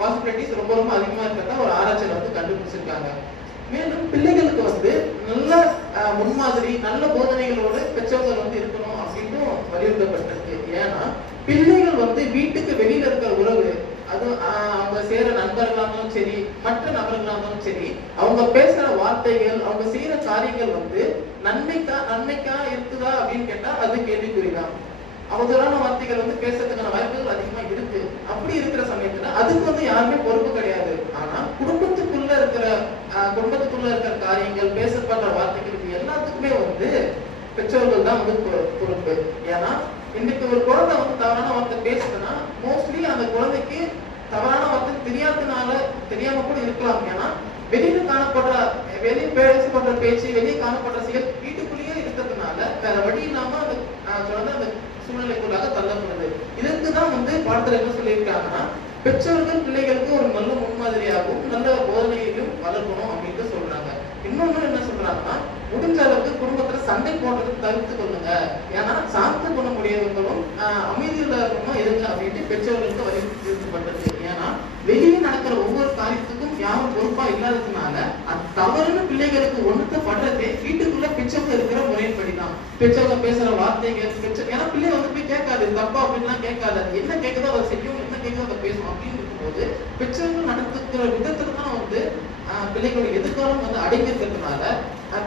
பாசிபிலிட்டிஸ் ரொம்ப ரொம்ப அதிகமா இருக்கிறதா ஒரு ஆராய்ச்சியில வந்து கண்டுபிடிச்சிருக்காங்க. மேலும் பிள்ளைகளுக்கு வந்து நல்ல முன்மாதிரி நல்ல போதனைகளோடு பெற்றோர்கள் வந்து இருக்கணும் அப்படின்னு வலியுறுத்தப்பட்டிருக்கு. ஏன்னா பிள்ளைகள் வந்து வீட்டுக்கு வெளியில இருக்கிற உறவு, அது அவங்க செய்யற நண்பர்களா இருந்தாலும் சரி, மற்ற நபர்களா இருந்தாலும் சரி, அவங்க பேசுற வார்த்தைகள், அவங்க செய்யற காரியங்கள் வந்து நன்மைக்கா இருக்குதா அப்படின்னு கேட்டா அது கேள்விக்குறிதான். அவதூறான வார்த்தைகள் வந்து பேசுறதுக்கான வாய்ப்புகள் அதிகமா இருக்கு. அப்படி இருக்கிற சமயத்துல அதுக்கு வந்து யாருமே பொறுப்பு கிடையாது. ஆனா குடும்பத்துக்குள்ள இருக்கிற காரியங்கள், பேசப்படுற வார்த்தைகளுக்கு எல்லாத்துக்குமே வந்து பெற்றோர்கள் தான் வந்து பொறுப்பு. ஏன்னா இன்னைக்கு ஒரு குழந்தை வந்து தவறான வார்த்தை பேசுதுன்னா மோஸ்ட்லி அந்த குழந்தைக்கு தவறான வார்த்தை தெரியாம கூட இருக்கலாம். ஏன்னா வெளியே பேசப்படுற பேச்சு, வெளியே காணப்படுற செயல் வீட்டுக்குள்ளேயே இருக்கிறதுனால வேற வழி இல்லாம அந்த குழந்தை அந்த சூழ்நிலைக்குள்ளாக தள்ளப்படுது. இதற்குதான் வந்து பாடத்துல என்ன சொல்லியிருக்காங்கன்னா, பெற்றோர்கள் பிள்ளைகளுக்கு ஒரு நல்ல முன்மாதிரியாகவும் நல்ல போதனையிலும் வளர்க்கணும் அப்படின்னு சொல்றாங்க. இன்னொன்னு என்ன சொல்றாங்கன்னா, முடிஞ்ச அளவுக்கு குடும்பத்துல சண்டை போடுறது தவிர்த்து கொள்ளுங்க. ஏன்னா சார்ந்து கொள்ள முடியவங்களும் அமைதியுள்ளவங்களும் இருங்க அப்படின்ட்டு பெற்றோர்களுக்கு வலியுறுத்தப்பட்டது. ஏன்னா வெளியே நடக்கிற ஒவ்வொரு காரியத்துக்கும் யாரும் பொறுப்பா இல்லாததுனால அது தவறுன்னு பிள்ளைகளுக்கு ஒண்ணுத்தப்படுறதே வீட்டுக்குள்ள பெற்றவங்க இருக்கிற முறையின்படிதான். பெற்றவங்க பேசுற வார்த்தைகள், ஏன்னா பிள்ளை வந்து போய் கேட்காது, தப்பா அப்படின்லாம் கேட்காது, என்ன கேட்குதோ அதை செய்யும், என்ன கேட்குதோ அதை பேசும். அப்படின்னு இருக்கும்போது பெற்றவர்கள் நடத்துக்கிற விதத்துல தான் வந்து பிள்ளைகளுடைய எதிர்காலம் வந்து அடங்கி இருக்கிறதுனால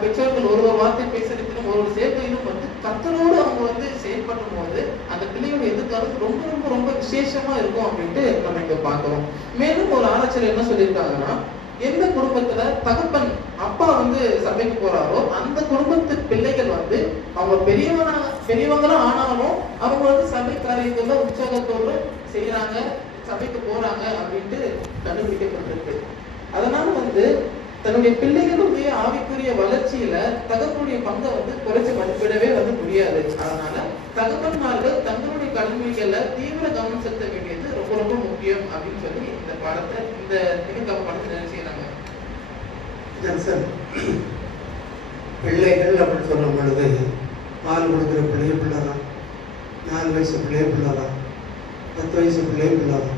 பெற்றோர்கள் ஒரு வார்த்தை பேசுறதுக்கும் ஒரு செயல்களிலும் வந்து கர்த்தரோடு அவங்க வந்து செயல்படும் போது அந்த பிள்ளையோட எதிர்காலம் ரொம்ப ரொம்ப ரொம்ப விசேஷமா இருக்கும் அப்படின்ட்டு நம்ம இங்க பார்க்கிறோம். மேலும் ஒரு ஆராய்ச்சியில என்ன சொல்லியிருக்காங்கன்னா, எந்த குடும்பத்துல தகப்பன் அப்பா வந்து சபைக்கு போறாரோ அந்த குடும்பத்து பிள்ளைகள் வந்து அவங்க பெரியவங்களும் ஆனாலும் அவங்க வந்து சபை காரியங்கள்ல உற்சாகத்தோடு செய்யறாங்க, சபைக்கு போறாங்க அப்படின்ட்டு கண்டுபிடிக்கப்பட்டிருக்கு. அதனால வந்து தன்னுடைய பிள்ளைகளுடைய ஆவிக்குரிய வளர்ச்சியில தகப்பனுடைய பங்கை வந்து குறைச்சு மதிப்பிடவே வந்து முடியாது. அதனால தகப்பன்மார்கள் தங்களுடைய கடமைகள்ல தீவிர கவனம் செலுத்த வேண்டியது ரொம்ப ரொம்ப முக்கியம் அப்படின்னு சொல்லி இந்த பாடத்தை இந்த நிகழ்வு படத்தை நினைச்சுக்கிறாங்க. பிள்ளைகள் அப்படின்னு சொல்லும் பொழுது பால் கொடுக்குற பிள்ளைய பிள்ளைதான், 4 வயசு பிள்ளைய பிள்ளைதான், 10 வயசு பிள்ளைய பிள்ளைதான்.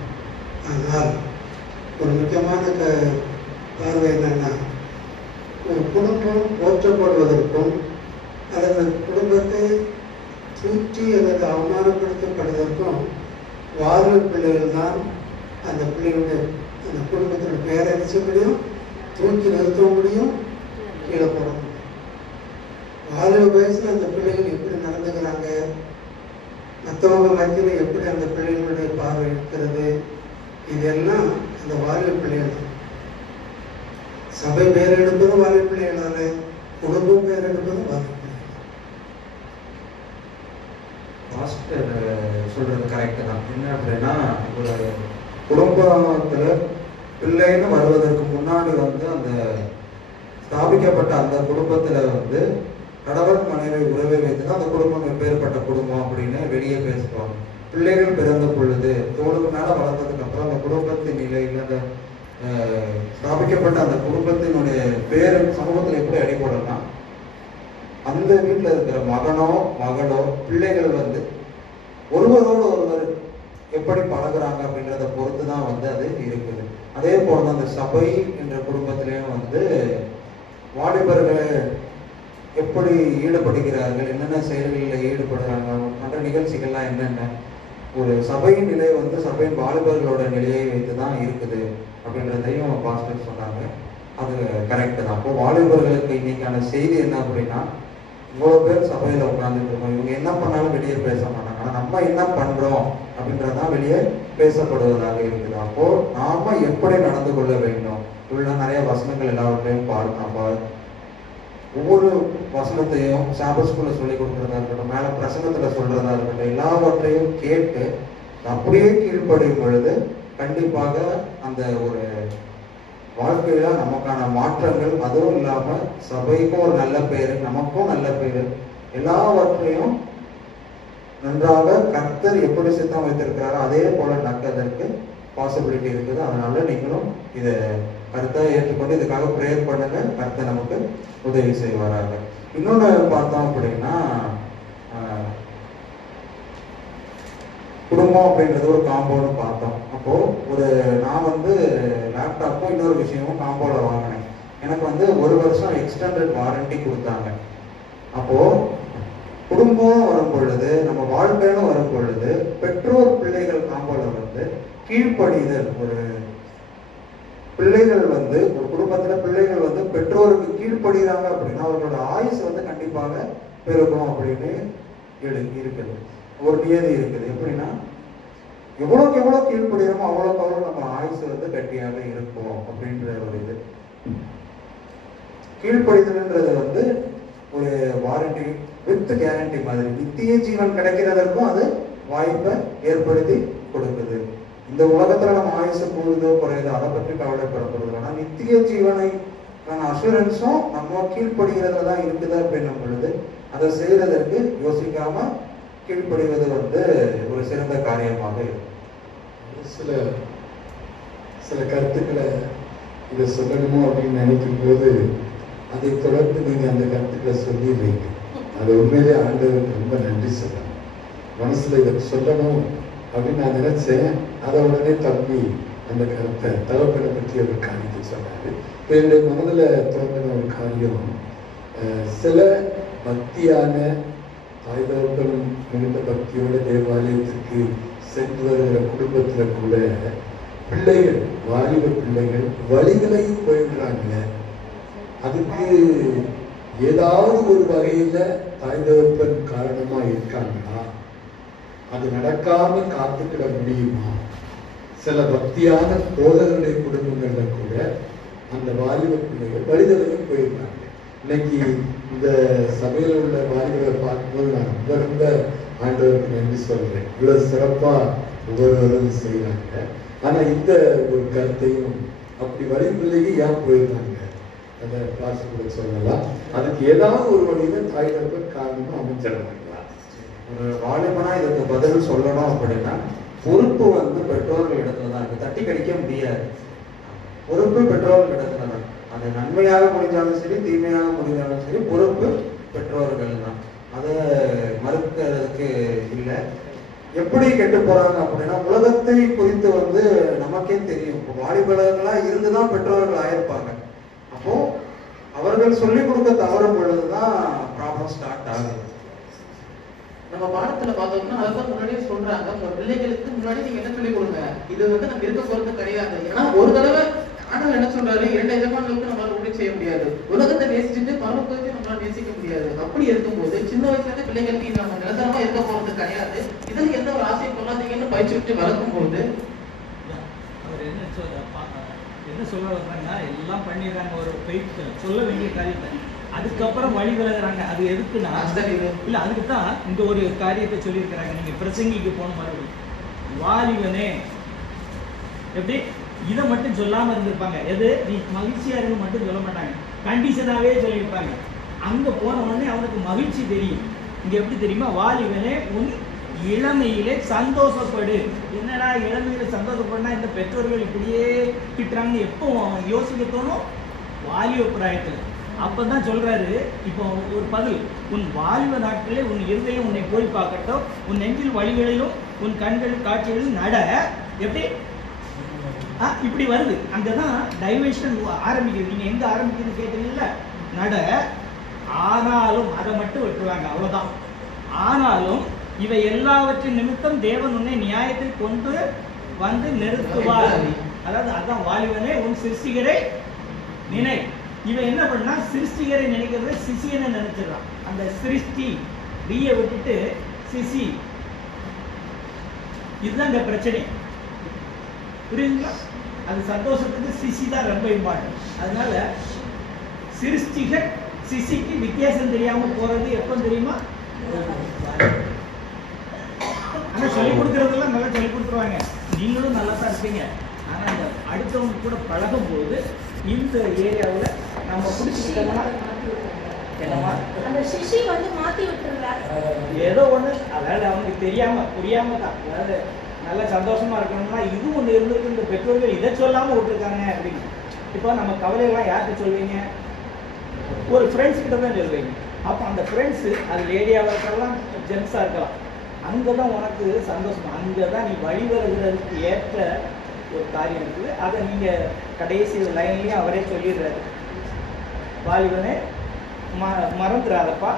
ஆனால் ஒரு முக்கியமான பார்வை என்னன்னா, ஒரு குடும்பம் போற்றப்படுவதற்கும் அல்லது குடும்பத்தை தூற்றி அல்லது அவமானப்படுத்தப்படுவதற்கும் வாழ்வு பிள்ளைகள் தான் அந்த பிள்ளைகளுடைய அந்த குடும்பத்தோட பேரை அடிச்ச முடியும், தூக்கி நிறுத்த முடியும், கீழே போட முடியும். வாழ்வு வயசுல அந்த பிள்ளைகள் எப்படி நடந்துக்கிறாங்க, மற்றவங்க மத்தியில் எப்படி அந்த பிள்ளைகளுடைய பார்வை இருக்கிறது, இதெல்லாம் அந்த வாழ்வு பிள்ளைகள் தான். சபை பேர் எடுப்பது வாழ்வு பிள்ளைகளால, குடும்பம் பேர் எடுப்பது வாழ்வு பிள்ளைகள். மாஸ்டர் சொல்றது கரெக்ட் தான். என்ன அப்படின்னா, ஒரு குடும்பத்துல பிள்ளைன்னு வருவதற்கு முன்னாடி வந்து அந்த ஸ்தாபிக்கப்பட்ட அந்த குடும்பத்துல வந்து கணவன் மனைவி உறவை வைத்து அந்த குடும்பம் எப்பேற்பட்ட குடும்பம் அப்படின்னு வெளியே பேசுவாங்க. பிள்ளைகள் பிறந்த பொழுது தோளுக்கு மேல வளர்ந்ததுக்கு அப்புறம் அந்த குடும்பத்தின் நிலையில அந்த ஸ்தாபிக்கப்பட்ட அந்த குடும்பத்தினுடைய பேரு சமூகத்துல எப்படி அடிபடும்னா, அந்த வீட்டுல இருக்கிற மகனோ மகளோ பிள்ளைகள் வந்து ஒருவரோடு ஒருவர் எப்படி பழகுறாங்க அப்படின்றத பொறுத்து தான் வந்து அது இருக்குது. அதே போலதான் அந்த சபை என்ற குடும்பத்திலையும் வந்து வாலிபர்கள் எப்படி ஈடுபடுகிறார்கள், என்னென்ன செயல்களில் ஈடுபடுறாங்க, மற்ற நிகழ்ச்சிகள்லாம் என்னென்ன, ஒரு சபையின் நிலை வந்து சபையின் வாலிபர்களோட நிலையை வைத்து தான் இருக்குது அப்படின்றதையும் பாஸ்டர் சொன்னாங்க. அது கரெக்டு தான். அப்போ வாலிபர்களுக்கு இன்னைக்கான செய்தி என்ன அப்படின்னா, இவ்வளவு பேர் சபையில உட்கார்ந்துட்டு இருக்கோம், இவங்க என்ன பண்ணாலும் வெளியே பேச மாட்டாங்க, ஆனா நம்ம என்ன பண்றோம் அப்படின்றதான் வெளியே பேசப்படுவதாக இருக்குது. அப்போ நாம எப்படி நடந்து கொள்ள வேண்டும், இவ்வளோ நிறைய வசனங்கள் எல்லாவற்றையும் பார்க்கலாம். ஒவ்வொரு வசனத்தையும் சாபத் ஸ்கூல்ல சொல்லி கொடுக்கறதா இருக்கட்டும், மேல பிரசங்கத்துல சொல்றதா இருக்கட்டும், எல்லாவற்றையும் கேட்டு அப்படியே கீழ்ப்படியும் பொழுது கண்டிப்பாக அந்த ஒரு வாழ்க்கையில நமக்கான மாற்றங்கள், அதுவும் இல்லாம சபைக்கும் ஒரு நல்ல பேரு, நமக்கும் நல்ல பேரு, எல்லாவற்றையும் நன்றாக கர்த்தர் எப்படி சித்தம் வைத்திருக்கிறாரோ அதே போல நடக்கிறதற்கு பாசிபிலிட்டி இருக்குது. அதனால நீங்களும் இதை கருத்தை ஏற்றுக்கொண்டு இதுக்காக ப்ரேயர் பண்ணுங்க, கர்த்தர் நமக்கு உதவி செய்வாராங்க. இன்னொன்று பார்த்தோம் அப்படின்னா, குடும்பம் அப்படின்றது ஒரு காம்பவுண்டு பார்த்தோம். அப்போ நான் வந்து லேப்டாப்பும் இன்னொரு விஷயமும் காம்போல வாங்கினேன். எனக்கு வந்து 1 வருஷம் எக்ஸ்டெண்டட் வாரண்டி கொடுத்தாங்க. அப்போ குடும்பம் வரும் பொழுது, நம்ம வாழ்க்கைன்னு வரும் பொழுது, பெற்றோர் பிள்ளைகள் காம்போல வந்து கீழ்ப்படிதல், ஒரு பிள்ளைகள் வந்து ஒரு குடும்பத்துல பிள்ளைகள் வந்து பெற்றோருக்கு கீழ்ப்படுகிறாங்க அப்படின்னா அவர்களோட ஆயுசு வந்து கண்டிப்பாக பெருகும் அப்படின்னு இருக்குது. ஒரு நியதி இருக்குது. எப்படின்னா, எவ்வளவுக்கு எவ்வளவு கீழ்ப்படுகிறோமோ அவ்வளோக்கு அவ்வளோ நம்ம ஆயுசு வந்து கட்டியாக இருக்கும் அப்படின்ற ஒரு இது. கீழ்ப்படிதல்ன்றது வந்து ஒரு வாரண்டி வித் கேரண்டி மாதிரி, நித்திய ஜீவன் கிடைக்கிறதற்கும் அது வாய்ப்பை ஏற்படுத்தி கொடுக்குது. இந்த உலகத்துல நம்ம ஆயுசு கூடுதோ குறையுதோ அதை பற்றி கவலைப்படப்படுது. ஆனா நித்திய ஜீவனை அஷூரன்ஸும் நம்ம கீழ்ப்படுகிறதுல தான் இருக்குது அப்படின்னும் பொழுது அதை செய்யறதற்கு யோசிக்காம கீழ்ப்படிவது வந்து ஒரு சிறந்த காரியமாக இருக்கும். சில கருத்துக்களை இதை சொல்லணுமோ அப்படின்னு நினைக்கும் போது அதை தொடர்ந்து நீங்க அந்த கருத்துக்களை சொல்லிடுறீங்க. அது உண்மையிலே ஆண்டவருக்கு ரொம்ப நன்றி சொல்லணும். மனசுல இதை சொல்லணும் அப்படின்னு நான் நினைச்சேன். அதை உடனே தம்பி அந்த கருத்தை தகப்பனை பற்றி ஒரு காரியத்தை சொன்னாரு. என்னுடைய மனதில் தோன்றின ஒரு காரியம், சில பக்தியான ஆயுதங்களும் மிகுந்த பக்தியோட தேவாலயத்துக்கு சென்று வருகிற குடும்பத்துல கூட பிள்ளைகள், வாலிப பிள்ளைகள் வழிகளையும் போயிடுறாங்க. அதுக்கு ஏதாவது ஒரு வகையில தாய் தகப்பன் காரணமா இருக்காங்கன்னா அது நடக்காம காத்துக்கிட முடியுமா? சில பக்தியான போதகருடைய குடும்பங்கள்ல கூட அந்த வாலிப பிள்ளைகள் வழிதலையும் போயிடுறாங்க. இன்னைக்கு இந்த சபையில் உள்ள வாலிபரை பார்க்கும்போது நான் ரொம்ப ரொம்ப ஆண்டவருக்கு நன்றி சொல்றேன். இவ்வளவு சிறப்பா ஒவ்வொருவரும் செய்யறாங்க. ஆனா இந்த ஒரு கருத்தையும் அப்படி வழிபிள்ளைக்கு ஏன் போயிருந்தாங்க அந்த கிளாஸ் கூட சொல்லலாம். அதுக்கு ஏதாவது ஒரு வழியில தாய் தகப்பன் காரணமா அமைச்சிருந்தாங்களா? ஒரு வாலிபனா இதுக்கு பதில் சொல்லணும் அப்படின்னா, பொறுப்பு வந்து பெற்றோர்கள் இடத்துல தான் இருக்கு, தட்டி கழிக்க முடியாது. பொறுப்பு பெற்றோர்கள் இடத்துல தான். அது நன்மையாக முடிஞ்சாலும் சரி, தீமையாக முடிஞ்சாலும் சரி, பொறுப்பு பெற்றோர்கள் தான். அதை மறுக்கிறதுக்கு இல்லை. எப்படி கெட்டு போறாங்க அப்படின்னா, உலகத்தை குறித்து வந்து நமக்கே தெரியும். இப்போ வாலிபர்களா இருந்துதான் பெற்றோர்கள் ஆயிருப்பாங்க. அப்போ அவர்கள் சொல்லிக் கொடுக்க தவறும் பொழுதுதான் ப்ராப்ளம் ஸ்டார்ட் ஆகுது. நம்ம பாடத்துல பார்த்தோம்னா அதுதான் முன்னாடியே சொல்றாங்க, உங்க பிள்ளைகளுக்கு முன்னாடி நீங்க என்ன சொல்லிக் கொடுங்க, இது வந்து நம்ம இருக்க போறது கிடையாது. ஏன்னா ஒரு தடவை ஆண்டவர் என்ன சொல்றாரு, 2 எஜமான்களுக்கு நம்மளால ஊழியம் செய்ய முடியாது. உலகத்தை நேசிச்சுட்டு பரலோகத்தை நம்மளால நேசிக்க முடியாது. அப்படி இருக்கும்போது சின்ன வயசுல இருந்து பிள்ளைகளுக்கு நம்ம நிரந்தரமா இருக்க போறது கிடையாது, இதுல எந்த ஒரு ஆசையை கொள்ளாதீங்கன்னு பயிற்சி விட்டு வளர்க்கும் போது அவர் என்ன சொல்ல வர்றாங்கன்னா, எல்லாம் பண்ணிடுறாங்க, ஒரு போயிட்டு சொல்ல வேண்டிய காரியத்தை அதுக்கப்புறம் வழி விலகுறாங்க. அது எதுக்குன்னா, இல்ல அதுக்கு தான் இந்த ஒரு காரியத்தை சொல்லியிருக்கிறாங்க. நீங்க பிரசங்கிக்கு போன மறுபடியும் வாலிபனே எப்படி இதை மட்டும் சொல்லாம இருந்திருப்பாங்க. எது நீ மகிழ்ச்சியா இருந்து மட்டும் சொல்ல மாட்டாங்க, கண்டிஷனாவே சொல்லியிருப்பாங்க. அங்க போன உடனே அவனுக்கு மகிழ்ச்சி தெரியும். இங்க எப்படி தெரியுமா, வாலிபனே உன் இளமையிலே சந்தோஷப்படு. என்னடா இளமையில சந்தோஷப்படுனா இந்த பெற்றோர்கள் இப்படியே திட்டுறாங்கன்னு எப்போ யோசிக்க தோணும்? வாலிப பிராயத்தில். அப்பதான் சொல்றாரு இப்போ ஒரு பதில், உன் வாலிப நாட்களே உன் இருதயம் உன்னை போய் பார்க்கட்டும், உன் நெஞ்சில் வழிகளிலும் உன் கண்கள் காட்சிகளிலும் நட. எப்படி இப்படி வருது. அங்கதான் டைவர்ஷன் ஆரம்பிக்குது. நீங்க எங்க ஆரம்பிக்குதுன்னு கேட்டீங்கல்ல, நட. ஆனாலும் அதை மட்டும் விட்டுருவாங்க, அவ்வளவுதான். ஆனாலும் இவை எல்லாவற்றின் நிமித்தம் தேவன் உன்னை நியாயத்தில் கொண்டு வந்து நிறுத்துவார். அதாவது அதான் வாலிபனே உன் சிருஷ்டிகரை நினை. இவன் என்ன பண்ணா, சிருஷ்டிகரை நினைக்கிறத சிசியனை நினைச்சிடறான். அந்த சிருஷ்டி பிய விட்டுட்டு சிசி, இதுதான் இந்த பிரச்சனை. புரியுதுங்களா? அது சந்தோஷத்துக்கு சிசி தான் ரொம்ப இம்பார்ட்டன்ட். அதனால சிருஷ்டிகர் சிசிக்கு வித்தியாசம் தெரியாம போறது எப்போ தெரியுமா? ஆனா சொல்லிக் கொடுக்கறதெல்லாம் நல்லா சொல்லிக் கொடுத்துருவாங்க, நீங்களும் நல்லா தான் இருப்பீங்க. ஆனா இந்த அடுத்தவங்க கூட பழகும் போது இந்த ஏரியாவில் நம்ம பிடிச்சிக்கிட்டோம்னா என்னமா அந்த சிசி வந்து மாத்தி விட்டுறாரு. ஏதோ ஒண்ணு, அதாவது அவனுக்கு தெரியாம புரியாம தான். அதாவது நல்ல சந்தோஷமா இருக்கணும்னா இது ஒண்ணு இருந்திருக்கு, இந்த பெற்றோர்கள் இதை சொல்லாம விட்டுருக்காங்க அப்படின்னு. இப்போ நம்ம கவலையெல்லாம் யாருக்கு சொல்வீங்க? ஒரு ஃப்ரெண்ட்ஸ் கிட்ட தான் சொல்வீங்க. அப்போ அந்த ஃப்ரெண்ட்ஸு அது லேடியாக இருக்கலாம், ஜென்ஸாக இருக்கலாம். அங்கே தான் உனக்கு சந்தோஷம், அங்கே தான் நீ வழிவருகிறதுக்கு ஏற்ற ஒரு காரியம் இருக்குது. அதை நீங்கள் கடைசி லைன்லேயும் அவரே சொல்லிடுறாரு, வாலிபனே மறந்துடாதப்பா,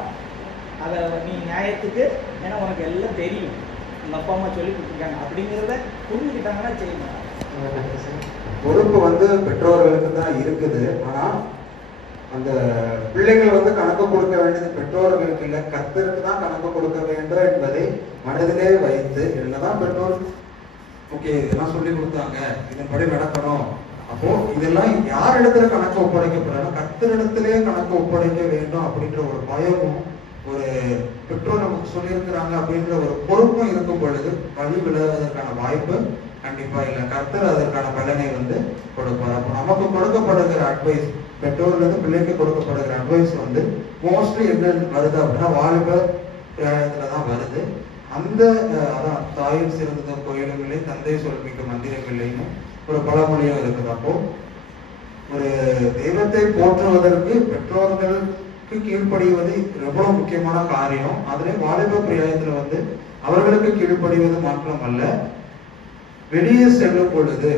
அதை நீ நியாயத்துக்கு, ஏன்னா உனக்கு எல்லாம் தெரியும், உங்கள் அப்பா அம்மா சொல்லி கொடுத்துருக்காங்க அப்படிங்கிறத புரிஞ்சுக்கிட்டாங்கன்னா செய்யணும். பொறுப்பு வந்து பெற்றோர்களுக்கு தான் இருக்குது. ஆனா அந்த பிள்ளைகள் வந்து கணக்கு கொடுக்க வேண்டியது பெற்றோர்களுக்கு இல்லை, கர்த்தருக்கு தான் கணக்கு கொடுக்க வேண்டும் என்பதை மனதிலே வைத்து, என்னதான் பெற்றோர் ஓகே இதெல்லாம் சொல்லி கொடுத்தாங்க, இதன்படி நடக்கணும், அப்போ இதெல்லாம் யார் இடத்துல கணக்கு ஒப்படைக்கப்படுறா, கர்த்தரிடத்திலே கணக்கு ஒப்படைக்க வேண்டும் அப்படின்ற ஒரு பயமும், ஒரு பெற்றோர் நமக்கு சொல்லியிருக்கிறாங்க அப்படின்ற ஒரு பொறுப்பும் இருக்கும் பொழுது வழி விழுவதற்கான வாய்ப்பு கண்டிப்பா இல்லை. கர்த்தர் அதற்கான பலனை வந்து கொடுப்பார். அப்போ நமக்கு கொடுக்கப்படுகிற அட்வைஸ், பெற்றோர்லேருந்து பிள்ளைக்கு கொடுக்கப்படுகிற அட்வைஸ் வந்து மோஸ்ட்லி என்ன வருது அப்படின்னா வாலிப பிராயத்துல தான் வருது. அந்த அதான் தாயும் சிறந்த கோயிலுங்களே தந்தை சொல்மிக்க மந்திரங்கள்லையும் ஒரு பழமொழியும் இருக்குது. அப்போ ஒரு தெய்வத்தை போற்றுவதற்கு பெற்றோர்களுக்கு கீழ்ப்படிவது ரொம்ப முக்கியமான காரியம். அதுல வாலிப பிராயத்துல வந்து அவர்களுக்கு கீழ்ப்படிவது மாற்றம் அல்ல, வெளியே செல்லும் பொழுது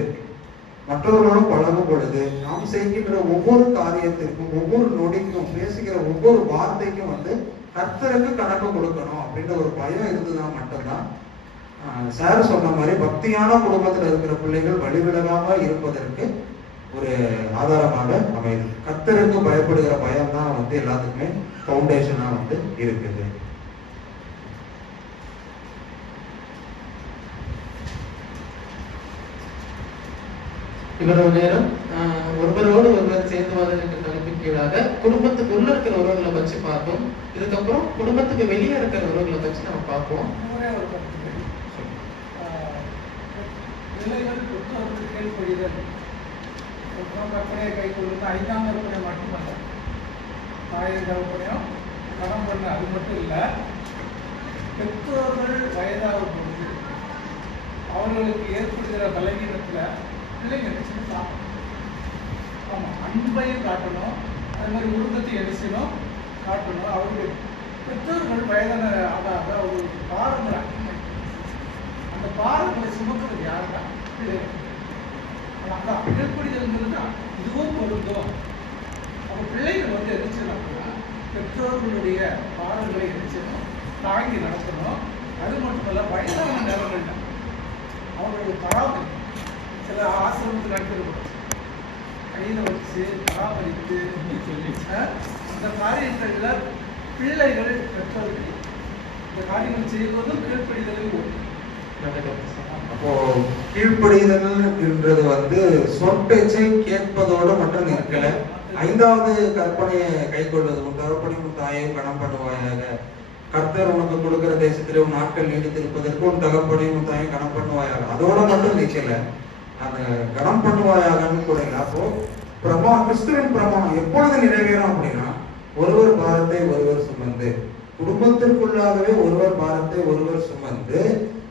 மற்றவர்களோடு பழகும் பொழுது நாம் செய்கின்ற ஒவ்வொரு காரியத்திற்கும், ஒவ்வொரு நொடிக்கும், பேசுகிற ஒவ்வொரு வார்த்தைக்கும் வந்து கர்த்தருக்கு கணக்கு கொடுக்கணும் அப்படின்ற ஒரு பயம் இருந்ததுன்னா மட்டும்தான் சார் சொன்ன மாதிரி பக்தியான குடும்பத்தில் இருக்கிற பிள்ளைகள் வழிவிலகாம இருப்பதற்கு ஒரு ஆதாரமாக அமையுது. கர்த்தருக்கு பயப்படுகிற பயம் தான் வந்து எல்லாத்துக்குமே ஃபவுண்டேஷனா வந்து இருக்குது. இவ்வளவு நேரம் ஒருவரோடு ஒருவர் சேர்ந்து வாழ்தல் என்ற தலைப்பின் கீழாக குடும்பத்துக்கு உள்ள இருக்கிற உறவுகளை பற்றி பார்த்தோம். இதுக்கப்புறம் குடும்பத்துக்கு வெளியே இருக்கிற உறவுகளை பற்றி நம்ம பார்ப்போம். ஒரே ஒரு கருத்து. பிள்ளைகள் பெற்றோருக்கு கீழ்ப்படிதல் கற்பனையை கை கொள்வது 5ஆம் கற்பனை மட்டுமல்ல, தாயின் கற்பனையும் கடன் பண்ண அது மட்டும் இல்லை. பெற்றோர்கள் வயதாகும் பொழுது அவர்களுக்கு ஏற்படுகிற பலவீனத்தில் பிள்ளைங்க நினைச்சுன்னு பார்க்கணும். ஆமாம், அன்பையும் காட்டணும், அது மாதிரி உருவத்தை எரிசலும் காட்டணும். அவருடைய பெற்றோர்கள் வயதான ஆகாத அவர்களுக்கு பாரங்கள் அதிகமாக, அந்த பாரங்களை சுமக்கிறது யாருன்னா பிள்ளைகள். அதான் கீழ்ப்படிதல்ங்கிறது இதுவும் பொருந்தும். அப்போ பிள்ளைகள் வந்து எரிச்சலாம்னா பெற்றோர்களுடைய பாரங்களை எரிச்சலும் தாங்கி நடத்தணும். அது மட்டுமல்ல, வயதான நேரங்கள்ல அவர்களுடைய பராமரி சில ஆசிரமத்தில் நடத்திருக்கணும், கையில் வச்சு பராமரித்து அந்த காரியங்கள்ல பிள்ளைகள் பெற்றோர்கள் இந்த காரியங்கள் செய்வதும் கீழ்ப்படிதலில் ஒன்று. அப்போ கீழ்ப்படிதல் என்றது வந்து சொற்பேச்சை கேட்பதோடு மட்டும் நிற்கல. 5வது கற்பனையை கை கொள்வது, உன் தகப்பனையும் தாயையும் கனம் பண்ணுவாயாக, கர்த்தர் உனக்கு கொடுக்கிற தேசத்திலே உன் நாட்கள் நீடித்திருப்பதற்கு உன் தகப்பனையும் உன் தாயையும் கனம் பண்ணுவாயாக, அதோட மட்டும் நிற்கல. அந்த கனம் பண்ணுவாயாகன்னு கூட இல்லை. அப்போ கிறிஸ்துவின் பிரமாணம் எப்பொழுது நிறைவேறும் அப்படின்னா, ஒருவர் பாரத்தை ஒருவர் சுமந்து, குடும்பத்திற்குள்ளாகவே ஒருவர் பாரத்தை ஒருவர் சுமந்து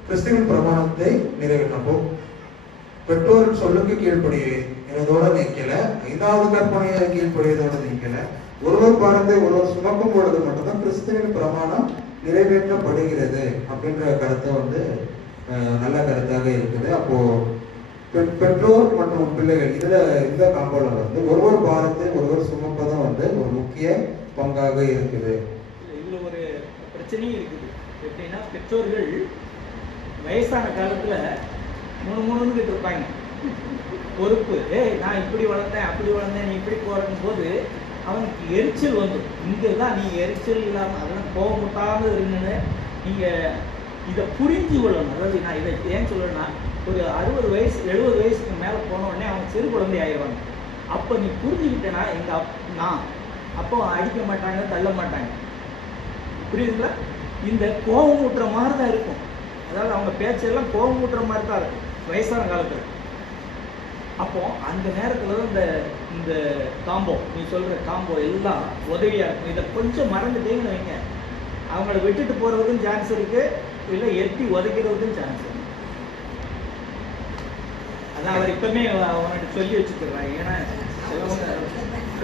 கிறிஸ்துவின் பிரமாணத்தை நிறைவேற்றப்போ பெற்றோர் சொல்லுக்கு கீழ்ப்படியதோட நிற்கல, 5வது கற்பனையை கீழ்ப்படியதோட நிற்கல. ஒருவர் பாரத்தை ஒருவர் சுமக்கும் பொழுது மட்டும்தான் கிறிஸ்துவின் பிரமாணம் நிறைவேற்றப்படுகிறது அப்படின்ற கருத்தை வந்து நல்ல கருத்தாக இருக்குது. அப்போ பெற்றோர் மற்றும் பிள்ளைகள் இந்த காம்போல வந்து ஒருவர் பாரத்தை ஒருவர் சுமப்பதும் வந்து ஒரு முக்கிய பங்காக இருக்குது. இதுல ஒரு பிரச்சனையும் இருக்குது. எப்படின்னா, பெற்றோர்கள் வயசான காலத்துல முணுமுணுன்னு இருப்பாங்க. பொறுப்பு, நான் இப்படி வளர்த்தேன் அப்படி வளர்ந்தேன் நீ இப்படி போறக்கும் போது அவனுக்கு எரிச்சல் வந்து, இங்கதான் நீ எரிச்சல் இல்லாம அதெல்லாம் கோபமுட்டாம இருங்கன்னு நீங்க இதை புரிஞ்சு கொள்ளணும். அதாவது நான் இதை ஏன் சொல்றேன்னா, ஒரு 60 வயசு 70 வயசுக்கு மேல போன உடனே அவங்க சிறு குழந்தை ஆயிடுவாங்க. அப்ப நீ புரிஞ்சுக்கிட்டேன்னா நான் அப்போ அடிக்க மாட்டாங்க, தள்ள மாட்டாங்க. புரியுதுங்களா? இந்த கோபம் ஊட்டுற மாதிரி தான் இருக்கும். அதாவது அவங்க பேச்செல்லாம் கோபம் ஊட்டுற மாதிரி தான் இருக்கும் வயசான காலத்துல. அப்போ அந்த நேரத்துல இந்த இந்த காம்போ, நீ சொல்ற காம்போ எல்லாம் உதவியா இருக்கும். இதை கொஞ்சம் மறந்துட்டேங்கன்னு வைங்க, அவங்கள விட்டுட்டு போறதுக்கும் சான்ஸ் இருக்கு, இல்லை எட்டி உதைக்கிறதுக்கும் சான்ஸ் இருக்கு. அதான் அவர் இப்பவுமே அவன்கிட்ட சொல்லி வச்சுக்கிறாங்க.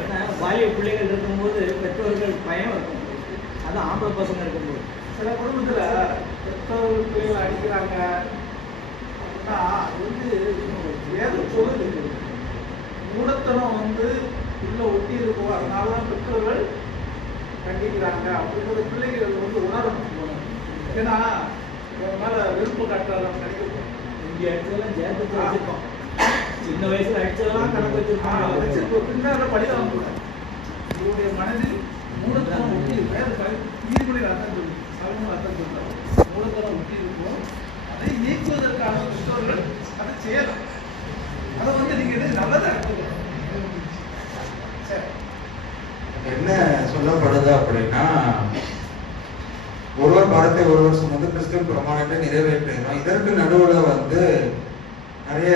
ஏன்னா வாலிய பிள்ளைகள் இருக்கும்போது பெற்றோர்கள் பயம் இருக்கும், அதான் ஆம்பளை பசங்க இருக்கும்போது. சில குடும்பத்துல பெற்றோர்கள் பிள்ளைகள் அடிக்கிறாங்க அப்படின்னா அது வந்து ஏதோ சொல்லுது, மூடத்தனம் வந்து உள்ள ஒட்டி இருக்கும். அதனாலதான் பெற்றோர்கள் கண்டிக்கிறாங்க அப்படிங்கிறத பிள்ளைகள் வந்து உணரணும். ஏன்னா மேல விருப்ப காட்டுறாங்க நினைக்க இந்த இடத்துல சேர்த்து வச்சிருக்கோம். சின்ன வயசுல அடிச்சதெல்லாம் கணக்கு வச்சிருக்கோம். பின்னால படிதான் கூட இவருடைய மனதில் மூடத்தனம் ஒட்டி இருக்கும். நீர்மொழி அர்த்தம் சொல்லி சமூக அர்த்தம் சொல்றாங்க. மூடத்தனம் ஒட்டி இருக்கும். அதை நீக்குவதற்காக பெற்றோர்கள் அதை செய்யலாம். அதை வந்து நீங்க நல்லதா எடுத்துக்கணும். சரி, என்ன சொல்லப்படுது அப்படின்னா, ஒருவர் பாரத்தை ஒருவர் சுமந்து கிறிஸ்துவின் பிரமாணத்தை நிறைவேற்றுகிறோம். இதற்கு நடுவுல வந்து நிறைய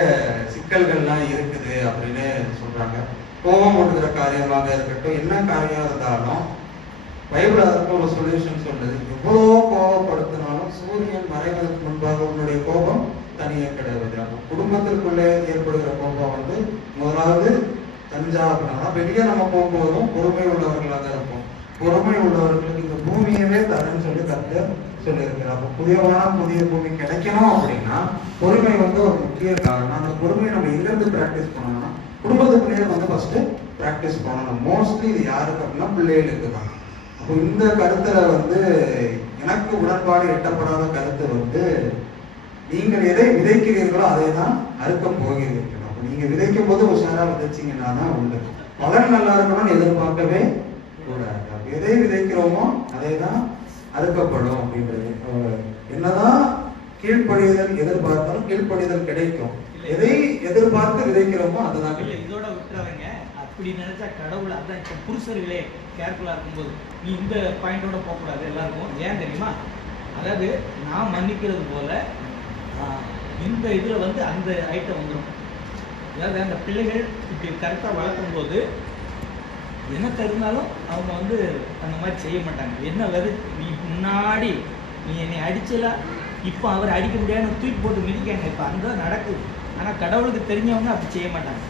சிக்கல்கள்லாம் இருக்குது அப்படின்னு சொல்றாங்க. கோபம் ஓட்டுகிற காரியமாக இருக்கட்டும், என்ன காரியம் இருந்தாலும் பைபிள் அதற்கு ஒரு சொல்யூஷன் சொல்லுது. எவ்வளோ கோபப்படுத்தினாலும் சூரியன் மறைவதற்கு முன்பாக உன்னுடைய கோபம் தனியே கிடையாது. குடும்பத்திற்குள்ளே ஏற்படுகிற கோபம் வந்து முதலாவது தஞ்சா அப்படின்னா, வெளியே நம்ம போகும்போதும் பொறுமை உள்ளவர்களாக இருப்போம். பொறுமை உள்ளவர்களுக்கு இந்த பூமியவே தரேன்னு சொல்லி கர்த்தர் சொல்லியிருக்கிறார். அப்போ புதிய பூமி கிடைக்கணும் அப்படின்னா பொறுமை வந்து ஒரு முக்கிய காரணம். அந்த பொறுமையை நம்ம எங்கிருந்து பிராக்டிஸ் பண்ணணும்னா குடும்பத்துக்குள்ளேயே வந்து ஃபர்ஸ்ட் பிராக்டிஸ் பண்ணணும். மோஸ்ட்லி இது யாருக்கு அப்படின்னா பிள்ளைகளுக்கு தான். அப்போ இந்த கருத்துல வந்து எனக்கு உடன்பாடு எட்டப்படாத கருத்து வந்து, நீங்கள் எதை விதைக்கிறீர்களோ அதை தான் அறுக்க போகிறீர்கள். அப்போ நீங்க விதைக்கும் போது உஷாரா விதைச்சிங்கன்னா தான் உண்டு. பலன் நல்லா இருக்கணும்னு எதிர்பார்க்கவே கூடாது. எதை விதைக்கிறோமோ அதை தான் அறுக்கப்படும் அப்படின்றது. என்னதான் கீழ்ப்படிதல் எதிர்பார்த்தாலும் கீழ்ப்படிதல் கிடைக்கும். எதை எதிர்பார்த்து விதைக்கிறோமோ அதுதான். இதோட விட்டுறவங்க, அப்படி நினைச்சா கடவுள் அதான் இப்போ புருஷர்களே கேர்ஃபுல்லாக இருக்கும்போது நீ இந்த பாயிண்டோட போகக்கூடாது எல்லாருக்கும். ஏன் தெரியுமா? அதாவது நான் மன்னிக்கிறது போல இந்த இதில் வந்து அந்த ஐட்டம் வந்துடும். அதாவது அந்த பிள்ளைகள் இப்படி கரெக்டாக வளர்க்கும் போது என்ன இருந்தாலும் அவங்க வந்து அந்த மாதிரி செய்ய மாட்டாங்க. என்ன வருது, நீ முன்னாடி நீ என்னை அடிச்சல, இப்போ அவர் அடிக்க முடியாதுன்னு தூக்கி போட்டு மிதிக்காங்க. இப்போ அந்த நடக்குது. ஆனால் கடவுளுக்கு தெரிஞ்சவங்க அப்படி செய்ய மாட்டாங்க.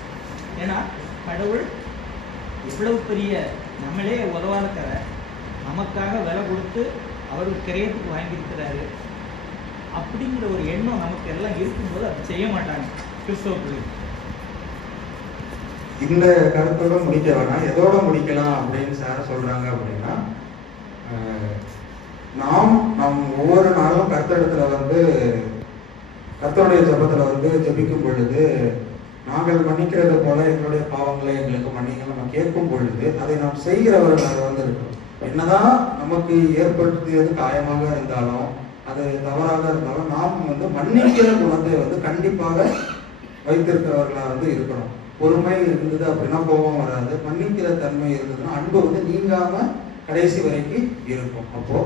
ஏன்னா கடவுள் இவ்வளவு பெரிய நம்மளே உதவாதக்கிற நமக்காக விலை கொடுத்து அவருக்கு கிரயத்துக்கு வாங்கியிருக்கிறாரு அப்படிங்கிற ஒரு எண்ணம் நமக்கு எல்லாம் இருக்கும்போது அப்படி செய்ய மாட்டாங்க கிறிஸ்தவ பிள்ளைகள். இந்த கருத்தோட முடிக்க வேணாம், எதோட முடிக்கலாம் அப்படின்னு சார் சொல்றாங்க அப்படின்னா, நம் ஒவ்வொரு நாளும் கர்த்தரிடத்துல வந்து கர்த்தருடைய ஜெபத்துல வந்து ஜெபிக்கும் பொழுது, நாங்கள் மன்னிக்கிறது போல எங்களுடைய பாவங்களை எங்களுக்கு மன்னிங்க நம்ம கேட்கும் பொழுது அதை நாம் செய்கிறவர்களாக வந்து இருக்கணும். என்னதான் நமக்கு ஏற்படுத்தியது காயமாக இருந்தாலும் அது தவறாக இருந்தாலும் நாம் வந்து மன்னிக்கிற குணத்தை வந்து கண்டிப்பாக வைத்திருக்கிறவர்களாக வந்து இருக்கணும். பொறுமை இருந்தது அப்படின்னா கோபம் வராது. மன்னிக்கிற தன்மை இருந்ததுன்னா அன்பு வந்து நீங்காம கடைசி வரைக்கும் இருக்கும். அப்போ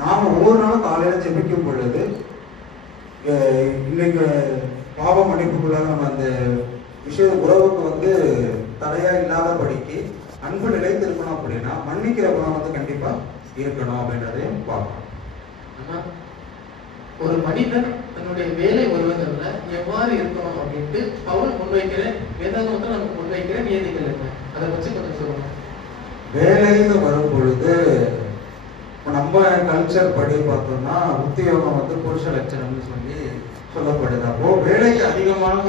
நாம ஒவ்வொரு நாளும் காலையில ஜெபிக்கும் பொழுது இன்னைக்கு பாவ மன்னிப்புக்குள்ளாக நம்ம அந்த விஷய உறவுக்கு வந்து தடையா இல்லாதபடிக்கு அன்பு நிலைத்து இருக்கணும். அப்படின்னா மன்னிக்கிற குணம் வந்து கண்டிப்பா இருக்கணும் அப்படின்றதையும் பார்க்கணும். ஒரு மனிதன் தன்னுடைய வேலை வருவதில் எவ்வாறு இருக்கணும் அப்படின்ட்டு பவுல் முன்வைக்கிற வேதாகமத்தில் நமக்கு முன்வைக்கிற நியதிகள் என்ன, அதை வச்சு கொஞ்சம் சொல்லுங்க. வேலைன்னு வரும் பொழுது நம்ம கல்ச்சர் படி பார்த்தோம்னா உத்தியோகம் வந்து புருஷ லட்சணம்னு சொல்லி சொல்லப்படுது. அப்போ வேலைக்கு அதிகமாக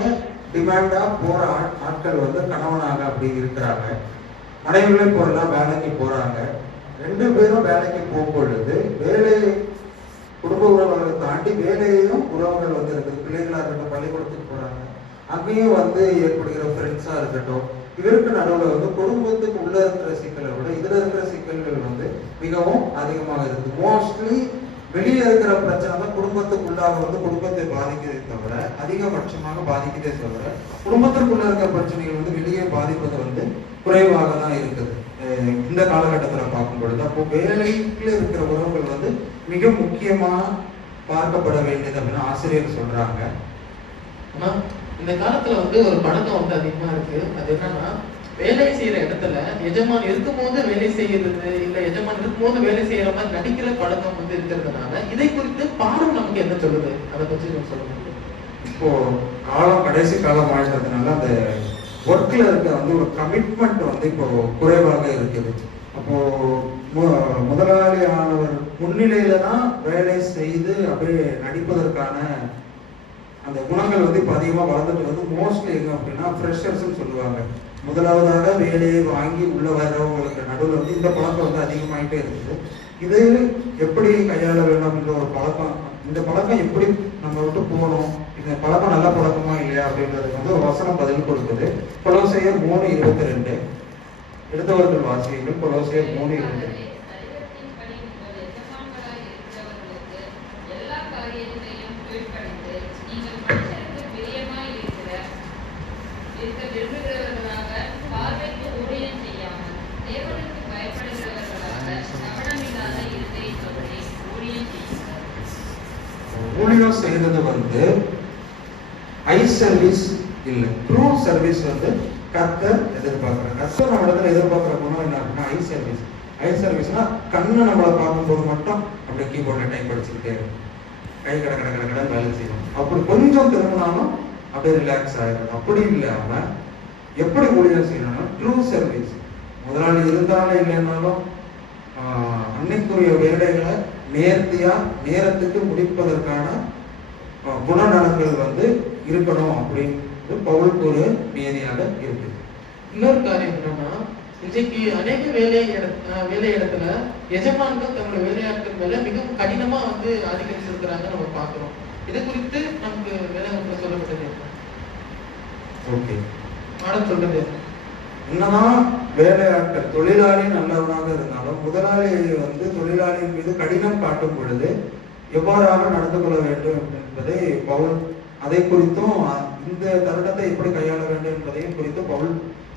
டிமாண்டா போற ஆட்கள் வந்து கணவனாக அப்படி இருக்கிறாங்க. மனைவிகளே போறலாம் வேலைக்கு போறாங்க. ரெண்டு பேரும் வேலைக்கு போகும் பொழுது வேலை குடும்ப உறவுகளை தாண்டி வேலையையும் உறவுகள் வந்து இருக்குது. பிள்ளைகளா இருக்கட்டும், பள்ளிக்கூடத்துக்கு போறாங்க, அங்கேயும் வந்து ஏற்படுகிற ஃப்ரெண்ட்ஸா இருக்கட்டும், இதற்கு நடுவில் வந்து குடும்பத்துக்கு உள்ள இருக்கிற சிக்கலை விட இதுல இருக்கிற சிக்கல்கள் வந்து மிகவும் அதிகமாக இருக்குது. மோஸ்ட்லி வெளியே இருக்கிற பிரச்சனை தான் குடும்பத்துக்குள்ளாக வந்து குடும்பத்தை பாதிக்கிறதே தவிர அதிகபட்சமாக பாதிக்கிறதே தவிர குடும்பத்திற்குள்ள இருக்கிற பிரச்சனைகள் வந்து வெளியே பாதிப்பது வந்து குறைவாக தான் இருக்குது இந்த காலகட்டத்தில் பார்க்கும் பொழுது. அப்போ வேலைக்குள்ள இருக்கிற உறவுகள் வந்து மிக முக்கியமா பார்க்கப்பட வேண்டியது அப்படின்னு ஆசிரியர் சொல்றாங்க. இந்த காலத்துல வந்து ஒரு பழக்கம் வந்து அதிகமா இருக்கு. அது என்னன்னா, வேலை செய்யற இடத்துல எஜமான் இருக்கும்போது வேலை செய்யறது இல்ல எஜமான் இருக்கும்போது வேலை செய்யற மாதிரி நடிக்கிற பழக்கம் வந்து இருக்கிறதுனால இதை குறித்து பாடம் நமக்கு என்ன சொல்லுது, அதை பற்றி சொல்லுங்க. இப்போ காலம் கடைசி காலம் ஆயிட்டதுனால அந்த ஒர்க்ல இருக்க வந்து ஒரு கமிட்மெண்ட் வந்து இப்போ குறைவாக இருக்குது. அப்போ முதலாளியானவர் முன்னிலையில தான் வேலை செய்து அப்படியே நடிப்பதற்கான அந்த குணங்கள் வந்து இப்போ அதிகமாக வளர்ந்துட்டு வந்து மோஸ்ட்லி எங்க அப்படின்னா ஃப்ரெஷர்ஸ்ன்னு சொல்லுவாங்க. முதலாவதாக வேலையை வாங்கி உள்ள வர்றவங்களுக்கு நடுவில் வந்து இந்த பழக்கம் வந்து அதிகமாயிட்டே இருக்குது. இது எப்படி கையாள வேண்டும் அப்படின்ற ஒரு பழக்கம், இந்த பழக்கம் எப்படி நம்ம விட்டு போகணும், இந்த பழக்கம் நல்ல பழக்கமா இல்லையா அப்படின்றதுக்கு வந்து ஒரு வசனம் பதில் கொடுக்குது. கொலோசையர் 3:22 எடுத்தவர்கள் வாசியங்கள். கொலோசையர் 3:22. ஊழியம் செய்யறது வந்து ஐ சர்வீஸ் இல்ல, ட்ரூ சர்வீஸ் வந்து கர்த்தர் எதிர்பார்க்கிறார். கர்த்தர் நம்ம இடத்துல எதிர்பார்க்கிற குணம் என்ன அப்படின்னா ஐ சர்வீஸ். ஐ சர்வீஸ்னா கண்ணு நம்மளை பார்க்கும்போது மட்டும் அப்படியே கீபோர்ட்ல டைப் படிச்சுக்கிட்டே கை கடை கடை கடை கடை வேலை செய்யணும். அப்படி கொஞ்சம் திரும்பினாலும் அப்படியே ரிலாக்ஸ் ஆகிடும். அப்படி இல்லாம எப்படி ஊழியம் செய்யணும்னா ட்ரூ சர்வீஸ். முதலாளி இருந்தாலும் இல்லைன்னாலும் அன்னைக்குரிய வேலைகளை நேர்த்தியா நேரத்துக்கு முடிப்பதற்கான குணநலன்கள் வந்து இருக்கணும் அப்படின்னு பவுலுக்கு ஒரு நியதியாக இருக்கு. இன்னொரு காரியம் என்னன்னா, இன்னைக்கு அநேக வேலை இடத்துல எஜமான்கள் தங்களுடைய வேலையாட்கள் மேல மிகவும் கடினமா வந்து ஆதிக்கம் செலுத்துறாங்க நம்ம பாக்குறோம். இது குறித்து நமக்கு வேலைவாய்ப்புல சொல்லப்பட்டது. ஓகே, மாடம் சொல்றது என்னதான் வேலையாட்கள் தொழிலாளி நல்லவனாக இருந்தாலும் முதலாளி வந்து தொழிலாளியின் மீது கடினம் காட்டும் பொழுது எவ்வாறாக நடந்து கொள்ள வேண்டும் என்பதை பவுல் அதை குறித்தும் இந்த தருணத்தை எப்படி கையாள வேண்டும் என்பதையும் குறித்து பவுல்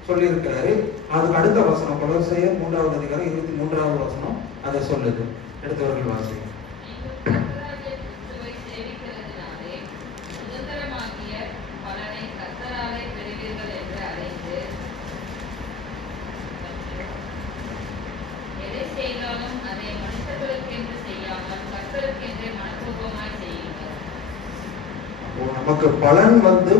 சொல்லியிருக்கிறாரு. அதுக்கு அடுத்த வசனம் கொலோசையர் 3வது அதிகாரம் 23வது வசனம் அதை சொல்லுது. எடுத்தவர்கள் வாசி. நமக்கு பலன் வந்து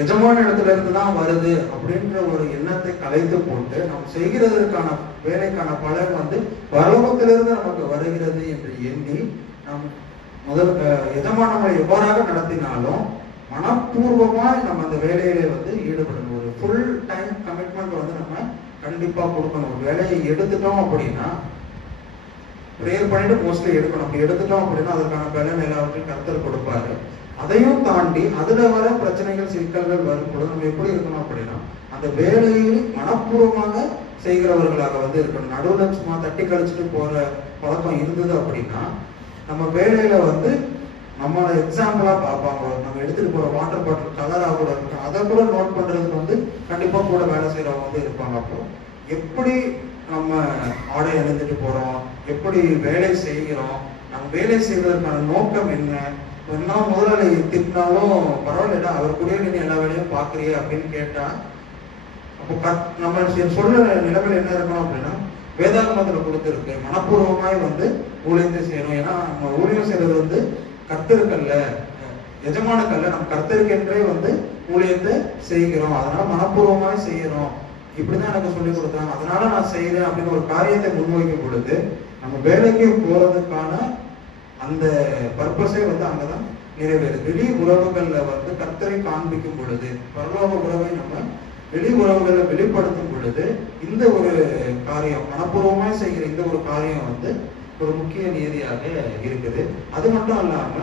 எஜமான இடத்துல இருந்து தான் வருது அப்படின்ற ஒரு எண்ணத்தை கலைத்து போட்டு நாம் செய்கிறதற்கான வேலைக்கான பலன் வந்து பரலோகத்திலிருந்து நமக்கு வருகிறது என்று எண்ணி நாம் முதல் எஜமான நம்மளை எவ்வாறாக நடத்தினாலும் மனப்பூர்வமாய் நம்ம அந்த வேலையில வந்து ஈடுபடணும். ஒரு ஃபுல் டைம் கமிட்மெண்ட் வந்து நம்ம கண்டிப்பா கொடுக்கணும். ஒரு வேலையை எடுத்துட்டோம் அப்படின்னா ப்ரேயர் பண்ணிட்டு மோஸ்ட்லி எடுக்கணும். அப்படி எடுத்துட்டோம் அப்படின்னா அதற்கான பலன் எல்லாவற்றையும் கர்த்தர் கொடுப்பாரு. அதையும் தாண்டி அதுல வர பிரச்சனைகள் சிக்கல்கள் வரும்பொழுது நம்ம எப்படி இருக்கணும் அப்படின்னா அந்த வேலையை மனப்பூர்வமாக செய்கிறவர்களாக வந்து இருக்கணும். நடுவில் சும்மா தட்டி கழிச்சுட்டு போற பழக்கம் இருந்தது அப்படின்னா நம்ம வேலையில வந்து நம்மளோட எக்ஸாம்பிளா பார்ப்பாங்க. நம்ம எடுத்துட்டு போற வாட்டர் பாட்டில் கலரா கூட இருக்கும், அதை கூட நோட் பண்றதுக்கு வந்து கண்டிப்பா கூட வேலை செய்யறவங்க வந்து இருப்பாங்க. அப்போ எப்படி நம்ம ஆடை அணிந்துட்டு போறோம், எப்படி வேலை செய்கிறோம், நம்ம வேலை செய்வதற்கான நோக்கம் என்ன, என்ன முதலாளி திட்டினாலும் பரவாயில்ல அவர் கூட நீ எல்லா வேலையும் பாக்குறிய அப்படின்னு கேட்டா அப்போ நம்ம சொல்ற நிலைமையில என்ன இருக்கணும் அப்படின்னா வேதாகமத்துல கொடுத்துருக்கு மனப்பூர்வமாய் வந்து ஊழியத்தை செய்யணும். ஏன்னா நம்ம ஊழியம் செய்யறது வந்து கர்த்தருக்கல்ல, எஜமானுக்கல்ல, நம்ம கர்த்தருக்கென்றே வந்து ஊழியத்தை செய்கிறோம். அதனால மனப்பூர்வமாய் செய்யறோம். இப்படிதான் எனக்கு சொல்லி கொடுத்தாங்க, அதனால நான் செய்யறேன் அப்படின்னு ஒரு காரியத்தை முன்வைக்கும் பொழுது நம்ம வேலைக்கு போறதுக்கான அந்த பர்பஸே வந்து அங்கதான் நிறைவேறுது. வெளி உறவுகள்ல வந்து கர்த்தரை காண்பிக்கும் பொழுது, பரலோக உறவை நம்ம வெளி உறவுகளை வெளிப்படுத்தும் பொழுது இந்த ஒரு காரியம் மனப்பூர்வமாய் செய்கிற இந்த ஒரு காரியம் வந்து ஒரு முக்கிய நீதியாக இருக்குது. அது மட்டும் இல்லாம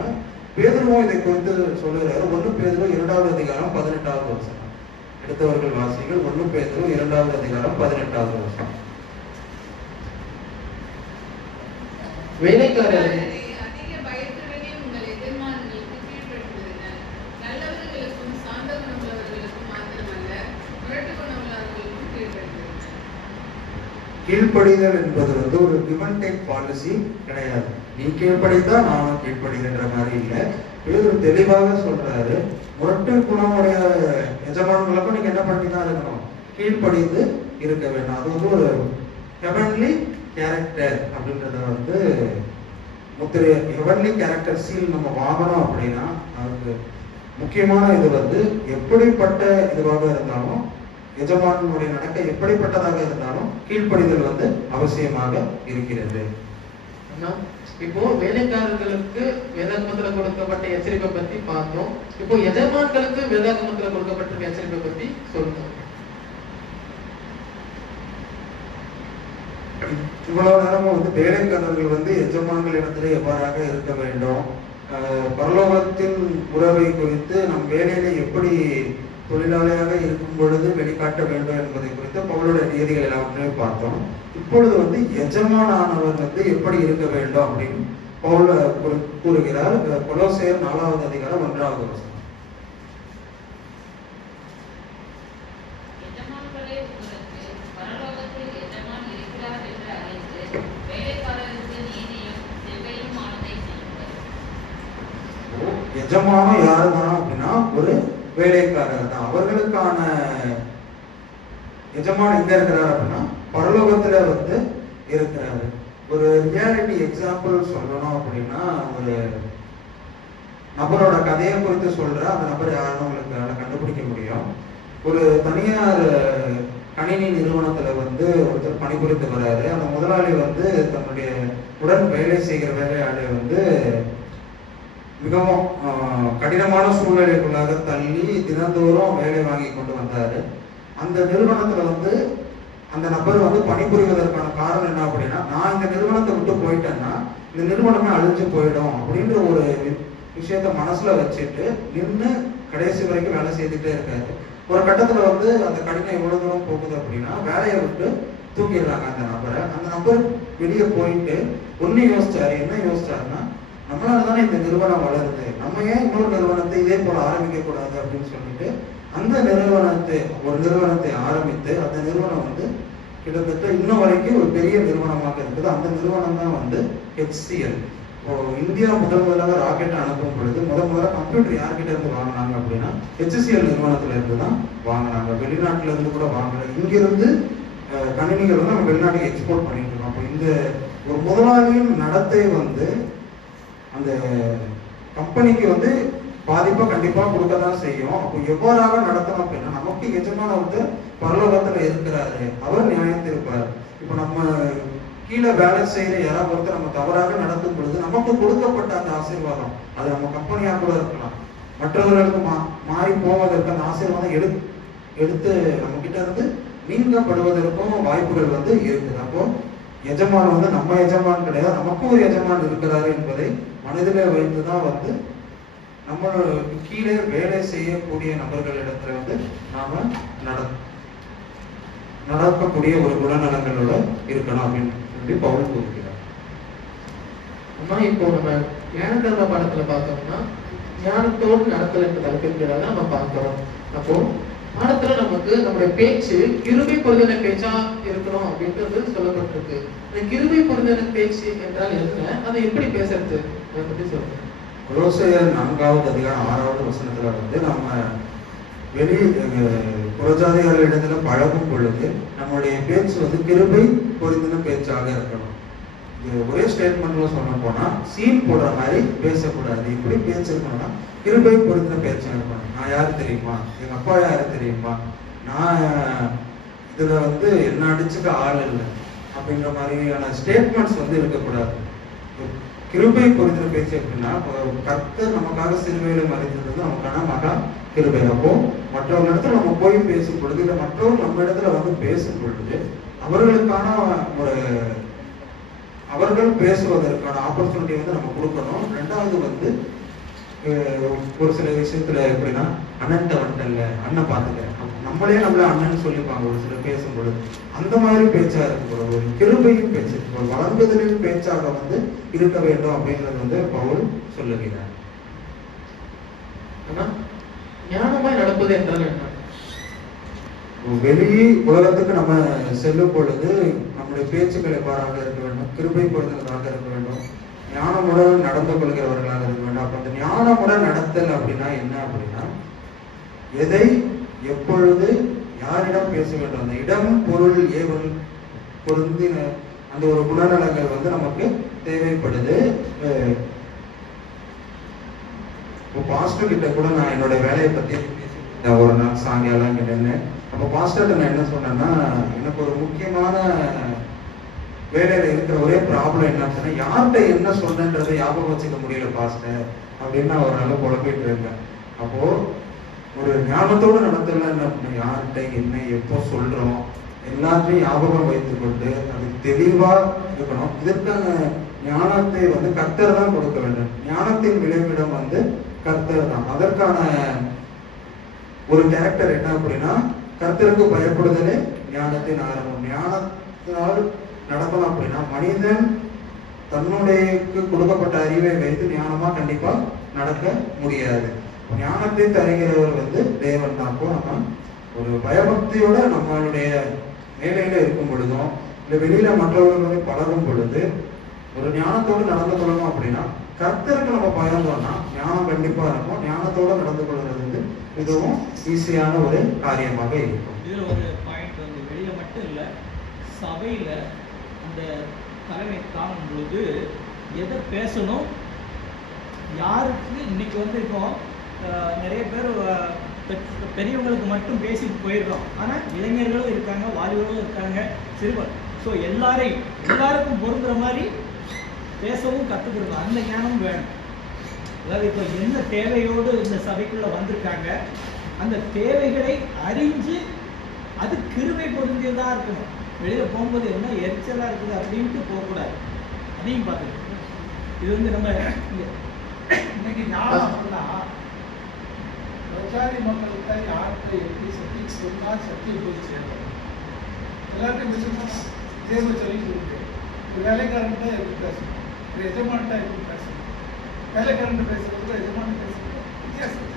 பேதுருவும் இதை குறித்து சொல்லுறாரு. 1 பேதுரு 2வது அதிகாரம் 18வது வசனம். எடுத்தவர்கள் வாசிகள் 1 பேதுரு 2வது அதிகாரம் 18வது வசனம். வேலைக்காரர் கீழ்ப்படிதல் என்பது வந்து ஒரு கிவ் அண்ட் டேக் பாலிசி கிடையாது. நீ கீழ்ப்படித்தா நானும் கீழ்ப்படிகின்ற மாதிரி இல்லை. பேதுரு தெளிவாக சொல்றாரு, முரட்டு குணமுடைய எஜமான்களுக்கும் நீங்க என்ன பண்ணி தான் இருக்கணும், கீழ்ப்படிந்து இருக்க வேண்டும். அது வந்து ஒரு ஹெவன்லி கேரக்டர் அப்படின்றத வந்து முத்திரை ஹெவன்லி கேரக்டர் சீல் நம்ம வாங்கணும் அப்படின்னா அதுக்கு முக்கியமான இது வந்து எப்படிப்பட்ட இதுவாக இருந்தாலும் எஜமானுடைய நடக்கை எப்படிப்பட்டதாக இருந்தாலும் கீழ்ப்படிதல் வந்து அவசியமாக இருக்கிறது. இப்போ வேலைக்காரர்களுக்கு வேதாகமத்துல கொடுக்கப்பட்ட எச்சரிப்பை பத்தி பார்த்தோம். இப்போ எஜமான்களுக்கு வேதாகமத்துல கொடுக்கப்பட்ட எச்சரிப்பை பத்தி சொல்லுங்க. இவ்வளவு நேரமும் வந்து வேலைக்காரர்கள் வந்து எஜமான்கள் இடத்துல எவ்வாறாக இருக்க வேண்டும், பரலோகத்தின் உறவை குறித்து நம் வேலையில எப்படி தொழிலாளியாக இருக்கும் பொழுது வெளிக்காட்ட வேண்டும் என்பதை குறித்து பவுலுடைய நீதிகள் எல்லாவற்றையும் பார்த்தோம். இப்பொழுது வந்து எஜமானானவர் வந்து எப்படி இருக்க வேண்டும் அப்படின்னு பவுல் கூறுகிறார். கொலோசையர் 4வது அதிகாரம் 1வது வசனம். எஜமானம் யாருதான் அப்படின்னா ஒரு வேலைக்காரர் தான். அவர்களுக்கான எஜமான் எங்க இருக்கிறார் அப்படின்னா பரலோகத்துல வந்து இருக்கிறாரு. ஒரு ரியாலிட்டி எக்ஸாம்பிள் சொல்லணும் அப்படின்னா ஒரு நபரோட கதையை குறித்து சொல்ற அந்த நபர் யாருன்னு உங்களுக்கு கண்டுபிடிக்க முடியும். ஒரு தனியார் கணினி நிறுவனத்துல வந்து ஒருத்தர் பணிபுரிந்து வர்றாரு. அந்த முதலாளி வந்து தன்னுடைய உடன் வேலை செய்கிற வேலையாளை வந்து மிகவும் கடினமான சூழ்நிலைக்குள்ளாக தள்ளி தினந்தோறும் வேலை வாங்கி கொண்டு வந்தாரு. அந்த நிறுவனத்துல வந்து அந்த நபர் வந்து பணிபுரிவதற்கான காரணம் என்ன அப்படின்னா, நான் இந்த நிறுவனத்தை விட்டு போயிட்டேன்னா இந்த நிறுவனமே அழிஞ்சு போயிடும் அப்படின்ற ஒரு விஷயத்த மனசுல வச்சுட்டு நின்று கடைசி வரைக்கும் வேலை செய்துட்டே இருக்காரு. ஒரு கட்டத்துல வந்து அந்த கடினம் எவ்வளவு தூரம் போகுது அப்படின்னா வேலையை விட்டு தூக்கிடுறாங்க அந்த நபரை. அந்த நபர் வெளியே போயிட்டு ஒன்னு யோசிச்சாரு. என்ன யோசிச்சாருன்னா, நம்மளால தானே இந்த நிறுவனம் வளருது, நம்ம ஏன் இன்னொரு நிறுவனத்தை இதே போல ஆரம்பிக்க கூடாது அப்படின்னு சொல்லிட்டு அந்த ஒரு நிறுவனத்தை ஆரம்பித்து அந்த நிறுவனம் வந்து கிட்டத்தட்ட இன்னும் வரைக்கும் ஒரு பெரிய நிறுவனமாக இருக்குது. அந்த நிறுவனம் தான் வந்து HCL. இப்போ இந்தியா முதலாக ராக்கெட் அனுப்பும் பொழுது முதல்ல கம்ப்யூட்டர் யார்கிட்ட இருந்து வாங்கினாங்க அப்படின்னா HCL நிறுவனத்துல இருந்து தான் வாங்கினாங்க. வெளிநாட்டுல இருந்து கூட வாங்கல. இங்கிருந்து கணினிகள் வந்து நம்ம வெளிநாட்டுக்கு எக்ஸ்போர்ட் பண்ணிட்டு இருக்கோம். அப்போ இந்த ஒரு முதலாளியின் நடத்தை வந்து அந்த கம்பெனிக்கு வந்து பாதிப்பா கண்டிப்பா கொடுக்க தான் செய்யும். அப்போ எவ்வாறாக நடத்தணும் அப்படின்னா, நமக்கு எஜமான வந்து பரலோகத்துல இருக்கிறாரு, அவர் நியாயத்திருப்பார். இப்போ நம்ம கீழே வேலை செய்யற யாராவது ஒருத்தர் நம்ம தவறாக நடத்தும் பொழுது நமக்கு கொடுக்கப்பட்ட அந்த ஆசீர்வாதம், அது நம்ம கம்பெனியா கூட இருக்கலாம், மற்றவர்களுக்கு மாறி போவதற்கு அந்த ஆசீர்வாதம் எடுத்து நம்ம கிட்ட இருந்து நீங்கப்படுவதற்கும் வாய்ப்புகள் வந்து இருக்குது. அப்போ எஜமான் வந்து நம்ம எஜமான் கிடையாது, நமக்கும் ஒரு எஜமான் இருக்கிறாரு என்பதை மனதிலே வைத்துதான் வந்து நம்ம கீழே வேலை செய்யக்கூடிய நபர்களிடத்துல வந்து நாம நடக்கக்கூடிய ஒரு குணநலங்களோட இருக்கணும் அப்படின்னு சொல்லி பவுல் கூறுகிறார். அம்மா, இப்போ நம்ம ஞானதர்ம பாடத்துல பார்த்தோம்னா ஞானத்தோடு நடத்தல் என்ற தலைப்பில் நம்ம பார்க்கிறோம். அப்போ பாடத்துல நமக்கு நம்முடைய பேச்சு கிருபை பொருந்தின பேச்சா இருக்கணும் அப்படின்றது சொல்லப்பட்டிருக்கு. இந்த கிருபை பொருந்தின பேச்சு என்றால் என்ன, அதை எப்படி பேசுறது, அதை பத்தி சொல்றேன். கொலோசையர் 4வது அதிகாரம் 6வது வசனத்துல வந்து நம்ம புறஜாதிகளிடத்துல பழகும் பொழுது நம்முடைய பேச்சு வந்து கிருபை பொருந்தின பேச்சாக இருக்கணும். ஒரே ஸ்டேட்மெண்ட்ல சொல்ல போனா சீன் போடுற மாதிரி பேசக்கூடாது. இப்படி பேசிருக்கணும்னா கிருபை பொருந்தின பேச்சா இருக்கணும். நான் யாரு தெரியுமா, எங்க அப்பா யாரு தெரியுமா, நான் இதுல வந்து என்ன அடிச்சுக்க ஆள் இல்லை அப்படின்ற மாதிரியான ஸ்டேட்மெண்ட்ஸ் வந்து இருக்கக்கூடாது. கிருபை பொருந்தின பேச்சு அப்படின்னா, கர்த்தர் நமக்காக சிலுவையில மறைந்தது நமக்கான மகா கிருபை. அப்போ மற்றவங்க இடத்துல நம்ம போய் பேசும் பொழுது, இல்லை மற்றவர்கள் நம்ம இடத்துல வந்து பேசும் பொழுது அவர்களுக்கான அவர்கள் பேசுவதற்கான ஆப்பர்ச்சுனிட்டி வந்து நம்ம கொடுக்கணும். ரெண்டாவது வந்து ஒரு சில விஷயத்துல எப்படின்னா, அண்ணன்ட்ட வந்துட்டல, அண்ணன் பார்த்துக்க, நம்மளே நம்மள அண்ணன் சொல்லிப்பாங்க ஒரு சில பேசும் பொழுது. அந்த மாதிரி பேச்சா இருக்கக்கூடாது. ஒரு கிருபையின் பேச்சு, ஒரு வளர்ந்துதலின் பேச்சாக வந்து இருக்க வேண்டும் அப்படின்றது வந்து பவுல் சொல்லுகிறார். ஞானமாய் நடப்பது என்றால் என்ன? வெளி உலகத்துக்கு நம்ம செல்லும் பொழுது நம்முடைய பேச்சுக்கள் எவ்வாறாக இருக்க வேண்டும், கிருபை பொருந்ததாக இருக்க வேண்டும், ஞானமுடன் நடந்து கொள்கிறவர்களாக இருக்க வேண்டும். அப்ப அந்த ஞானமுடன் நடத்தல் அப்படின்னா என்ன அப்படின்னா, எதை எப்பொழுது யாரிடம் பேச வேண்டும், அந்த இடம் பொருள் ஏவல் பொருந்தின அந்த ஒரு குணநலங்கள் வந்து நமக்கு தேவைப்படுது. பாஸ்டர் கிட்ட கூட நான் என்னோட வேலையை பத்தி ஒரு நாள் சாயங்காலம் கிட்டன்னு, அப்போ பாஸ்டர்கிட்ட நான் என்ன சொன்னேன்னா, எனக்கு ஒரு முக்கியமான வேலையில இருக்கிற ஒரே ப்ராப்ளம் என்ன அப்படின்னா, யார்கிட்ட என்ன சொன்னன்றதை ஞாபகம் வச்சுக்க முடியல பாஸ்டர் அப்படின்னு நான் ஒரு நாள் குழப்பிட்டு இருக்கேன். அப்போ ஒரு ஞாபகத்தோடு நடத்தல என்ன அப்படின்னா, யார்கிட்ட என்ன எப்போ சொல்றோம் எல்லாத்தையும் ஞாபகம் வைத்துக் கொண்டு அது தெளிவா இருக்கணும். இதற்கான ஞானத்தை வந்து கர்த்தர் தான் கொடுக்க வேண்டும். ஞானத்தின் விளைவிடம் வந்து கர்த்தர் தான். அதற்கான ஒரு கேரக்டர் என்ன அப்படின்னா, கர்த்தருக்கு பயப்படுதலே ஞானத்தின் ஆரம்பம். ஞானத்தினால் நடக்கணும் அப்படின்னா, மனிதன் தன்னுடைய கொடுக்கப்பட்ட அறிவை வைத்து ஞானமா கண்டிப்பா நடக்க முடியாது. ஞானத்தை தருகிறவர் வந்து தேவன் தான். அப்போ நம்ம ஒரு பயபக்தியோட நம்மளுடைய வேலையில இருக்கும் பொழுதும் இல்லை வெளியில மற்றவர்களை பழகும் பொழுது ஒரு ஞானத்தோடு நடந்து கொள்ளணும் அப்படின்னா, கர்த்தருக்கு நம்ம பயந்தோம்னா ஞானம் கண்டிப்பா இருக்கும். ஞானத்தோடு நடந்து கொள்வது வந்து மிகவும் ஈஸியான ஒரு காரியமாக இருக்கும். இதுல ஒரு பாயிண்ட் வந்து வெளியில மட்டும் இல்ல, சபையில அந்த தலைமை தாங்கும் பொழுது எதை பேசணும், யாருக்கு இன்னைக்கு வந்து இப்போ நிறைய பேர் பெரியவங்களுக்கு மட்டும் பேசிட்டு போயிடுறோம். ஆனால் இளைஞர்களும் இருக்காங்க, வாலிபர்களும் இருக்காங்க, சிறுவர். ஸோ எல்லாருக்கும் பொருந்துற மாதிரி பேசவும் கற்றுக்கணும். அந்த ஞானம் வேணும். அதாவது இப்போ என்ன தேவையோடு இந்த சபைக்குள்ள வந்திருக்காங்க, அந்த தேவைகளை அறிஞ்சு அது கிருபை பொருந்தியதாக இருக்கணும். வெளியில போகும்போது என்ன எரிச்சலாக இருக்குது அப்படின்ட்டு போகக்கூடாது. அதையும் பார்த்துக்கணும். இது வந்து நம்ம இன்னைக்கு ஞானம்னா பிரச்சாரி மக்கள்கிட்ட யார்கிட்ட எப்படி சக்தி சொன்னால் சக்தியை போய் சேர்க்கணும். எல்லாருக்கும் இந்த சொன்னா தேவை சொல்லி கொடுக்கு. ஒரு வேலைக்காரன்ட்ட எப்படி பேசணும், ஒரு எஜமான்ட்ட எப்படி பேசணும், வேலைக்காரன் பேசுறதுக்கு எஜமான பேசுறது வித்தியாசம்.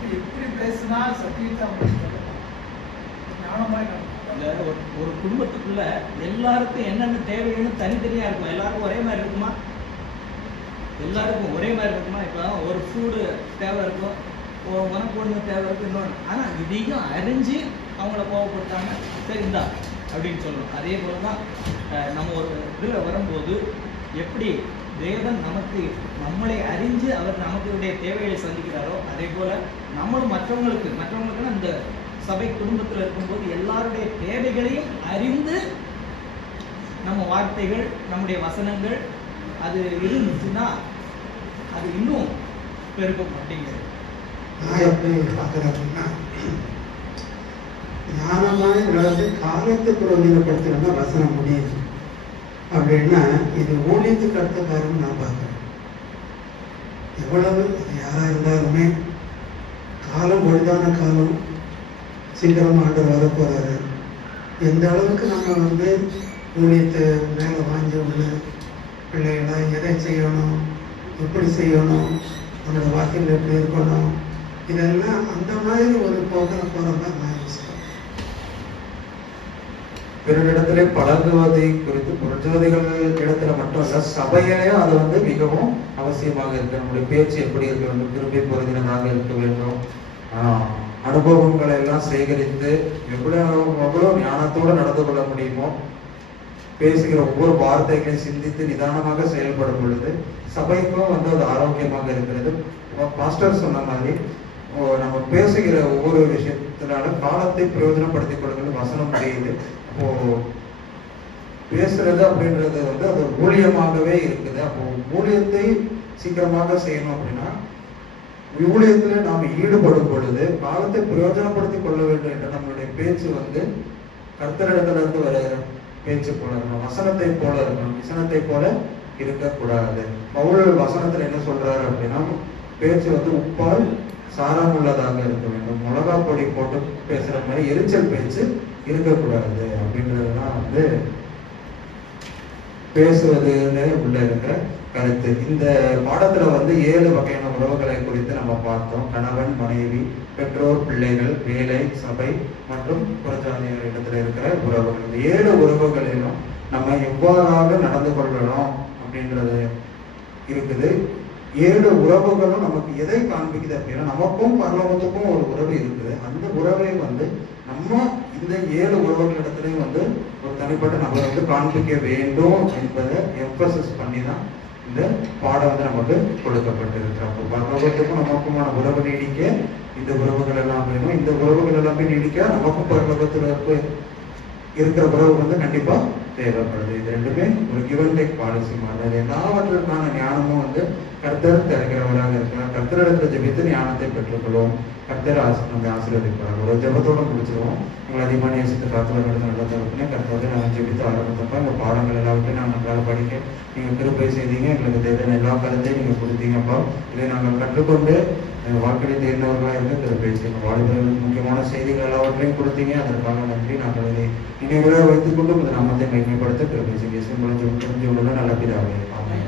அப்ப எப்படி பேசினா சத்தியத்தை அவங்க சொல்லலாம், ஞானமாய் இந்த நடக்கும். ஒரு குடும்பத்துக்குள்ள எல்லாருக்கும் என்னென்ன தேவைன்னு தனித்தனியா இருக்கும். எல்லாருக்கும் ஒரே மாதிரி இருக்குமா? எல்லாருக்கும் ஒரே மாதிரி இருக்குமா? இப்போ ஒரு ஃபுட்டு தேவை இருக்கும், உனக்கு ஒன்று தேவை இருக்கு, இன்னொன்று. ஆனால் இதையும் அறிஞ்சு அவங்கள கோவப்படுத்தாம சரி இந்தா அப்படின்னு சொல்லணும். அதே போல தான் நம்ம ஒரு இதில் வரும்போது எப்படி தேவன் நம்மளை அறிஞ்சு அவர் நமக்குடைய தேவைகளை சந்திக்கிறாரோ, அதே போல நம்மளும் மற்றவங்களுக்குன்னா இந்த சபை குடும்பத்தில் இருக்கும்போது எல்லாருடைய தேவைகளையும் அறிந்து நம்ம வார்த்தைகள், நம்முடைய வசனங்கள் அது இருந்துச்சுன்னா அது இன்னும் பெருக்கும் அப்படிங்கிறது. நான் எப்படி பார்க்குறேன் அப்படின்னா, ஞானமாய் நடந்து காலத்தை பிரயோஜனப்படுத்தணும்னா வசனம் முடியுது அப்படின்னா இது ஊழியத்துக்கு அடுத்த காரணம் நான் பார்க்குறேன். எவ்வளவு அது யாராக இருந்தாலுமே காலம் பொழுதான காலம், சீக்கிரமாக ஆண்டவர் வர போகிறாரு. எந்த அளவுக்கு நம்ம ஊழியத்தை மேலே வாங்கி உள்ள பிள்ளைகளை எதை செய்யணும், எப்படி செய்யணும், நம்மளோட வாக்கில் எப்படி இருக்கணும், இதெல்லாம் அந்த மாதிரி ஒரு போக்கில் போகிறது தான் நான் யோசிக்கிறேன். பிறரிடத்திலே பழகுவதை குறித்து புரட்சிவாதிகள் இடத்துல மட்டும் இல்ல, சபையிலையும் அது மிகவும் அவசியமாக இருக்கு. நம்முடைய பேச்சு எப்படி இருக்க வேண்டும், கிருபை பொருந்தினதாக இருக்க வேண்டும். அனுபவங்களை எல்லாம் சேகரித்து எவ்வளவு ஞானத்தோடு நடந்து கொள்ள முடியுமோ, பேசுகிற ஒவ்வொரு வார்த்தைகளையும் சிந்தித்து நிதானமாக செயல்படும் பொழுது சபைக்கும் அது ஆரோக்கியமாக இருக்கிறது. பாஸ்டர் சொன்ன மாதிரி நம்ம பேசுகிற ஒவ்வொரு விஷயத்தினால காலத்தை பிரயோஜனப்படுத்திக் கொள்ளுங்கள் வசனம் முடியுது. அப்போ பேசுறது அப்படின்றது அது ஊழியமாகவே இருக்குது. அப்போ ஊழியத்தை சீக்கிரமாக செய்யணும் அப்படின்னா ஊழியத்துல நாம் ஈடுபடும் பொழுது காலத்தை பிரயோஜனப்படுத்திக் கொள்ள வேண்டும் என்ற நம்மளுடைய பேச்சு கர்த்தரிடத்துல இருந்து வருகிற பேச்சு போல இருக்கணும், வசனத்தை போல இருக்கணும், விசனத்தை போல இருக்கக்கூடாது. பவுல் வசனத்துல என்ன சொல்றாரு அப்படின்னா, பேச்சு உப்பால் சாரம் உள்ளதாக இருக்க வேண்டும், மிளகா பொடி போட்டு பேசுற மாதிரி எரிச்சல் பேச்சு இருக்கக்கூடாது அப்படின்றதுதான் பேசுவதுன்னு உள்ள இருக்கிற கருத்து. இந்த பாடத்துல 7 வகையான உறவுகளை குறித்து நம்ம பார்த்தோம். கணவன், மனைவி, பெற்றோர், பிள்ளைகள், வேலை, சபை மற்றும் புறஜாதியர் இடத்துல இருக்கிற உறவுகள். இந்த 7 உறவுகளிலும் நம்ம எவ்வாறாக நடந்து கொள்ளணும் அப்படின்றது இருக்குது. 7 உறவுகளும் நமக்கு எதை காண்பிக்குது அப்படின்னா, நமக்கும் பரலோகத்துக்கும் ஒரு உறவு இருக்குது. அந்த உறவை நம்ம இந்த 7 உறவுகளிடத்திலையும் ஒரு தனிப்பட்ட நபரை காண்பிக்க வேண்டும் என்பதை எம்பசஸ் பண்ணி தான் இந்த பாடம் நமக்கு கொடுக்கப்பட்டிருக்கு. அப்போ பரலோகத்துக்கும் நமக்குமான உறவு நீடிக்க இந்த உறவுகள் எல்லாம் வேணும். இந்த உறவுகள் எல்லாமே நீடிக்க நமக்கும் பரலோகத்துல இருக்கிற உறவு கண்டிப்பா தேவைப்படுது. இது ரெண்டுமே ஒரு கிவ் அண்ட் டேக் பாலிசி மாதிரி. எல்லாவற்றுக்கான ஞானமும் கர்த்தர் திறக்கிறவராக இருக்கிறார். கர்த்தரிடத்துல ஜெபித்து ஞானத்தை பெற்றுக்கொள்வோம். கர்த்தர் நம்மை ஆசீர்வதிப்பார். ஒரு ஜெபத்தோட முடிச்சிருவோம். உங்களை அதிகமாக நேசித்து காத்துல நடந்து நல்லா தரப்புனே கர்த்தரோட நாங்கள் ஜெபித்து ஆரம்பித்தப்ப இந்த பாடங்கள் எல்லாவற்றையும் நாங்கள் நன்றாக படிக்க நீங்கள் கிருபை செய்தீங்க. எங்களுக்கு தேவையான எல்லா கருத்தையும் நீங்கள் கொடுத்தீங்கப்பா. இதை நாங்கள் கற்றுக்கொண்டு வாழ்க்கையை தேர்ந்தவர்களாக இருக்க கிருபை செய்யுங்க. வாழ்க்கைகளுக்கு முக்கியமான செய்திகள் எல்லாவற்றையும் கொடுத்தீங்க. அதற்காக நன்றி. நாங்கள் இதை நினைவுகளை வைத்துக் கொண்டு இந்த நாமத்தை மேன்மைப்படுத்த கிருபை செய்ய நல்ல பிதாவே. ஆமென்.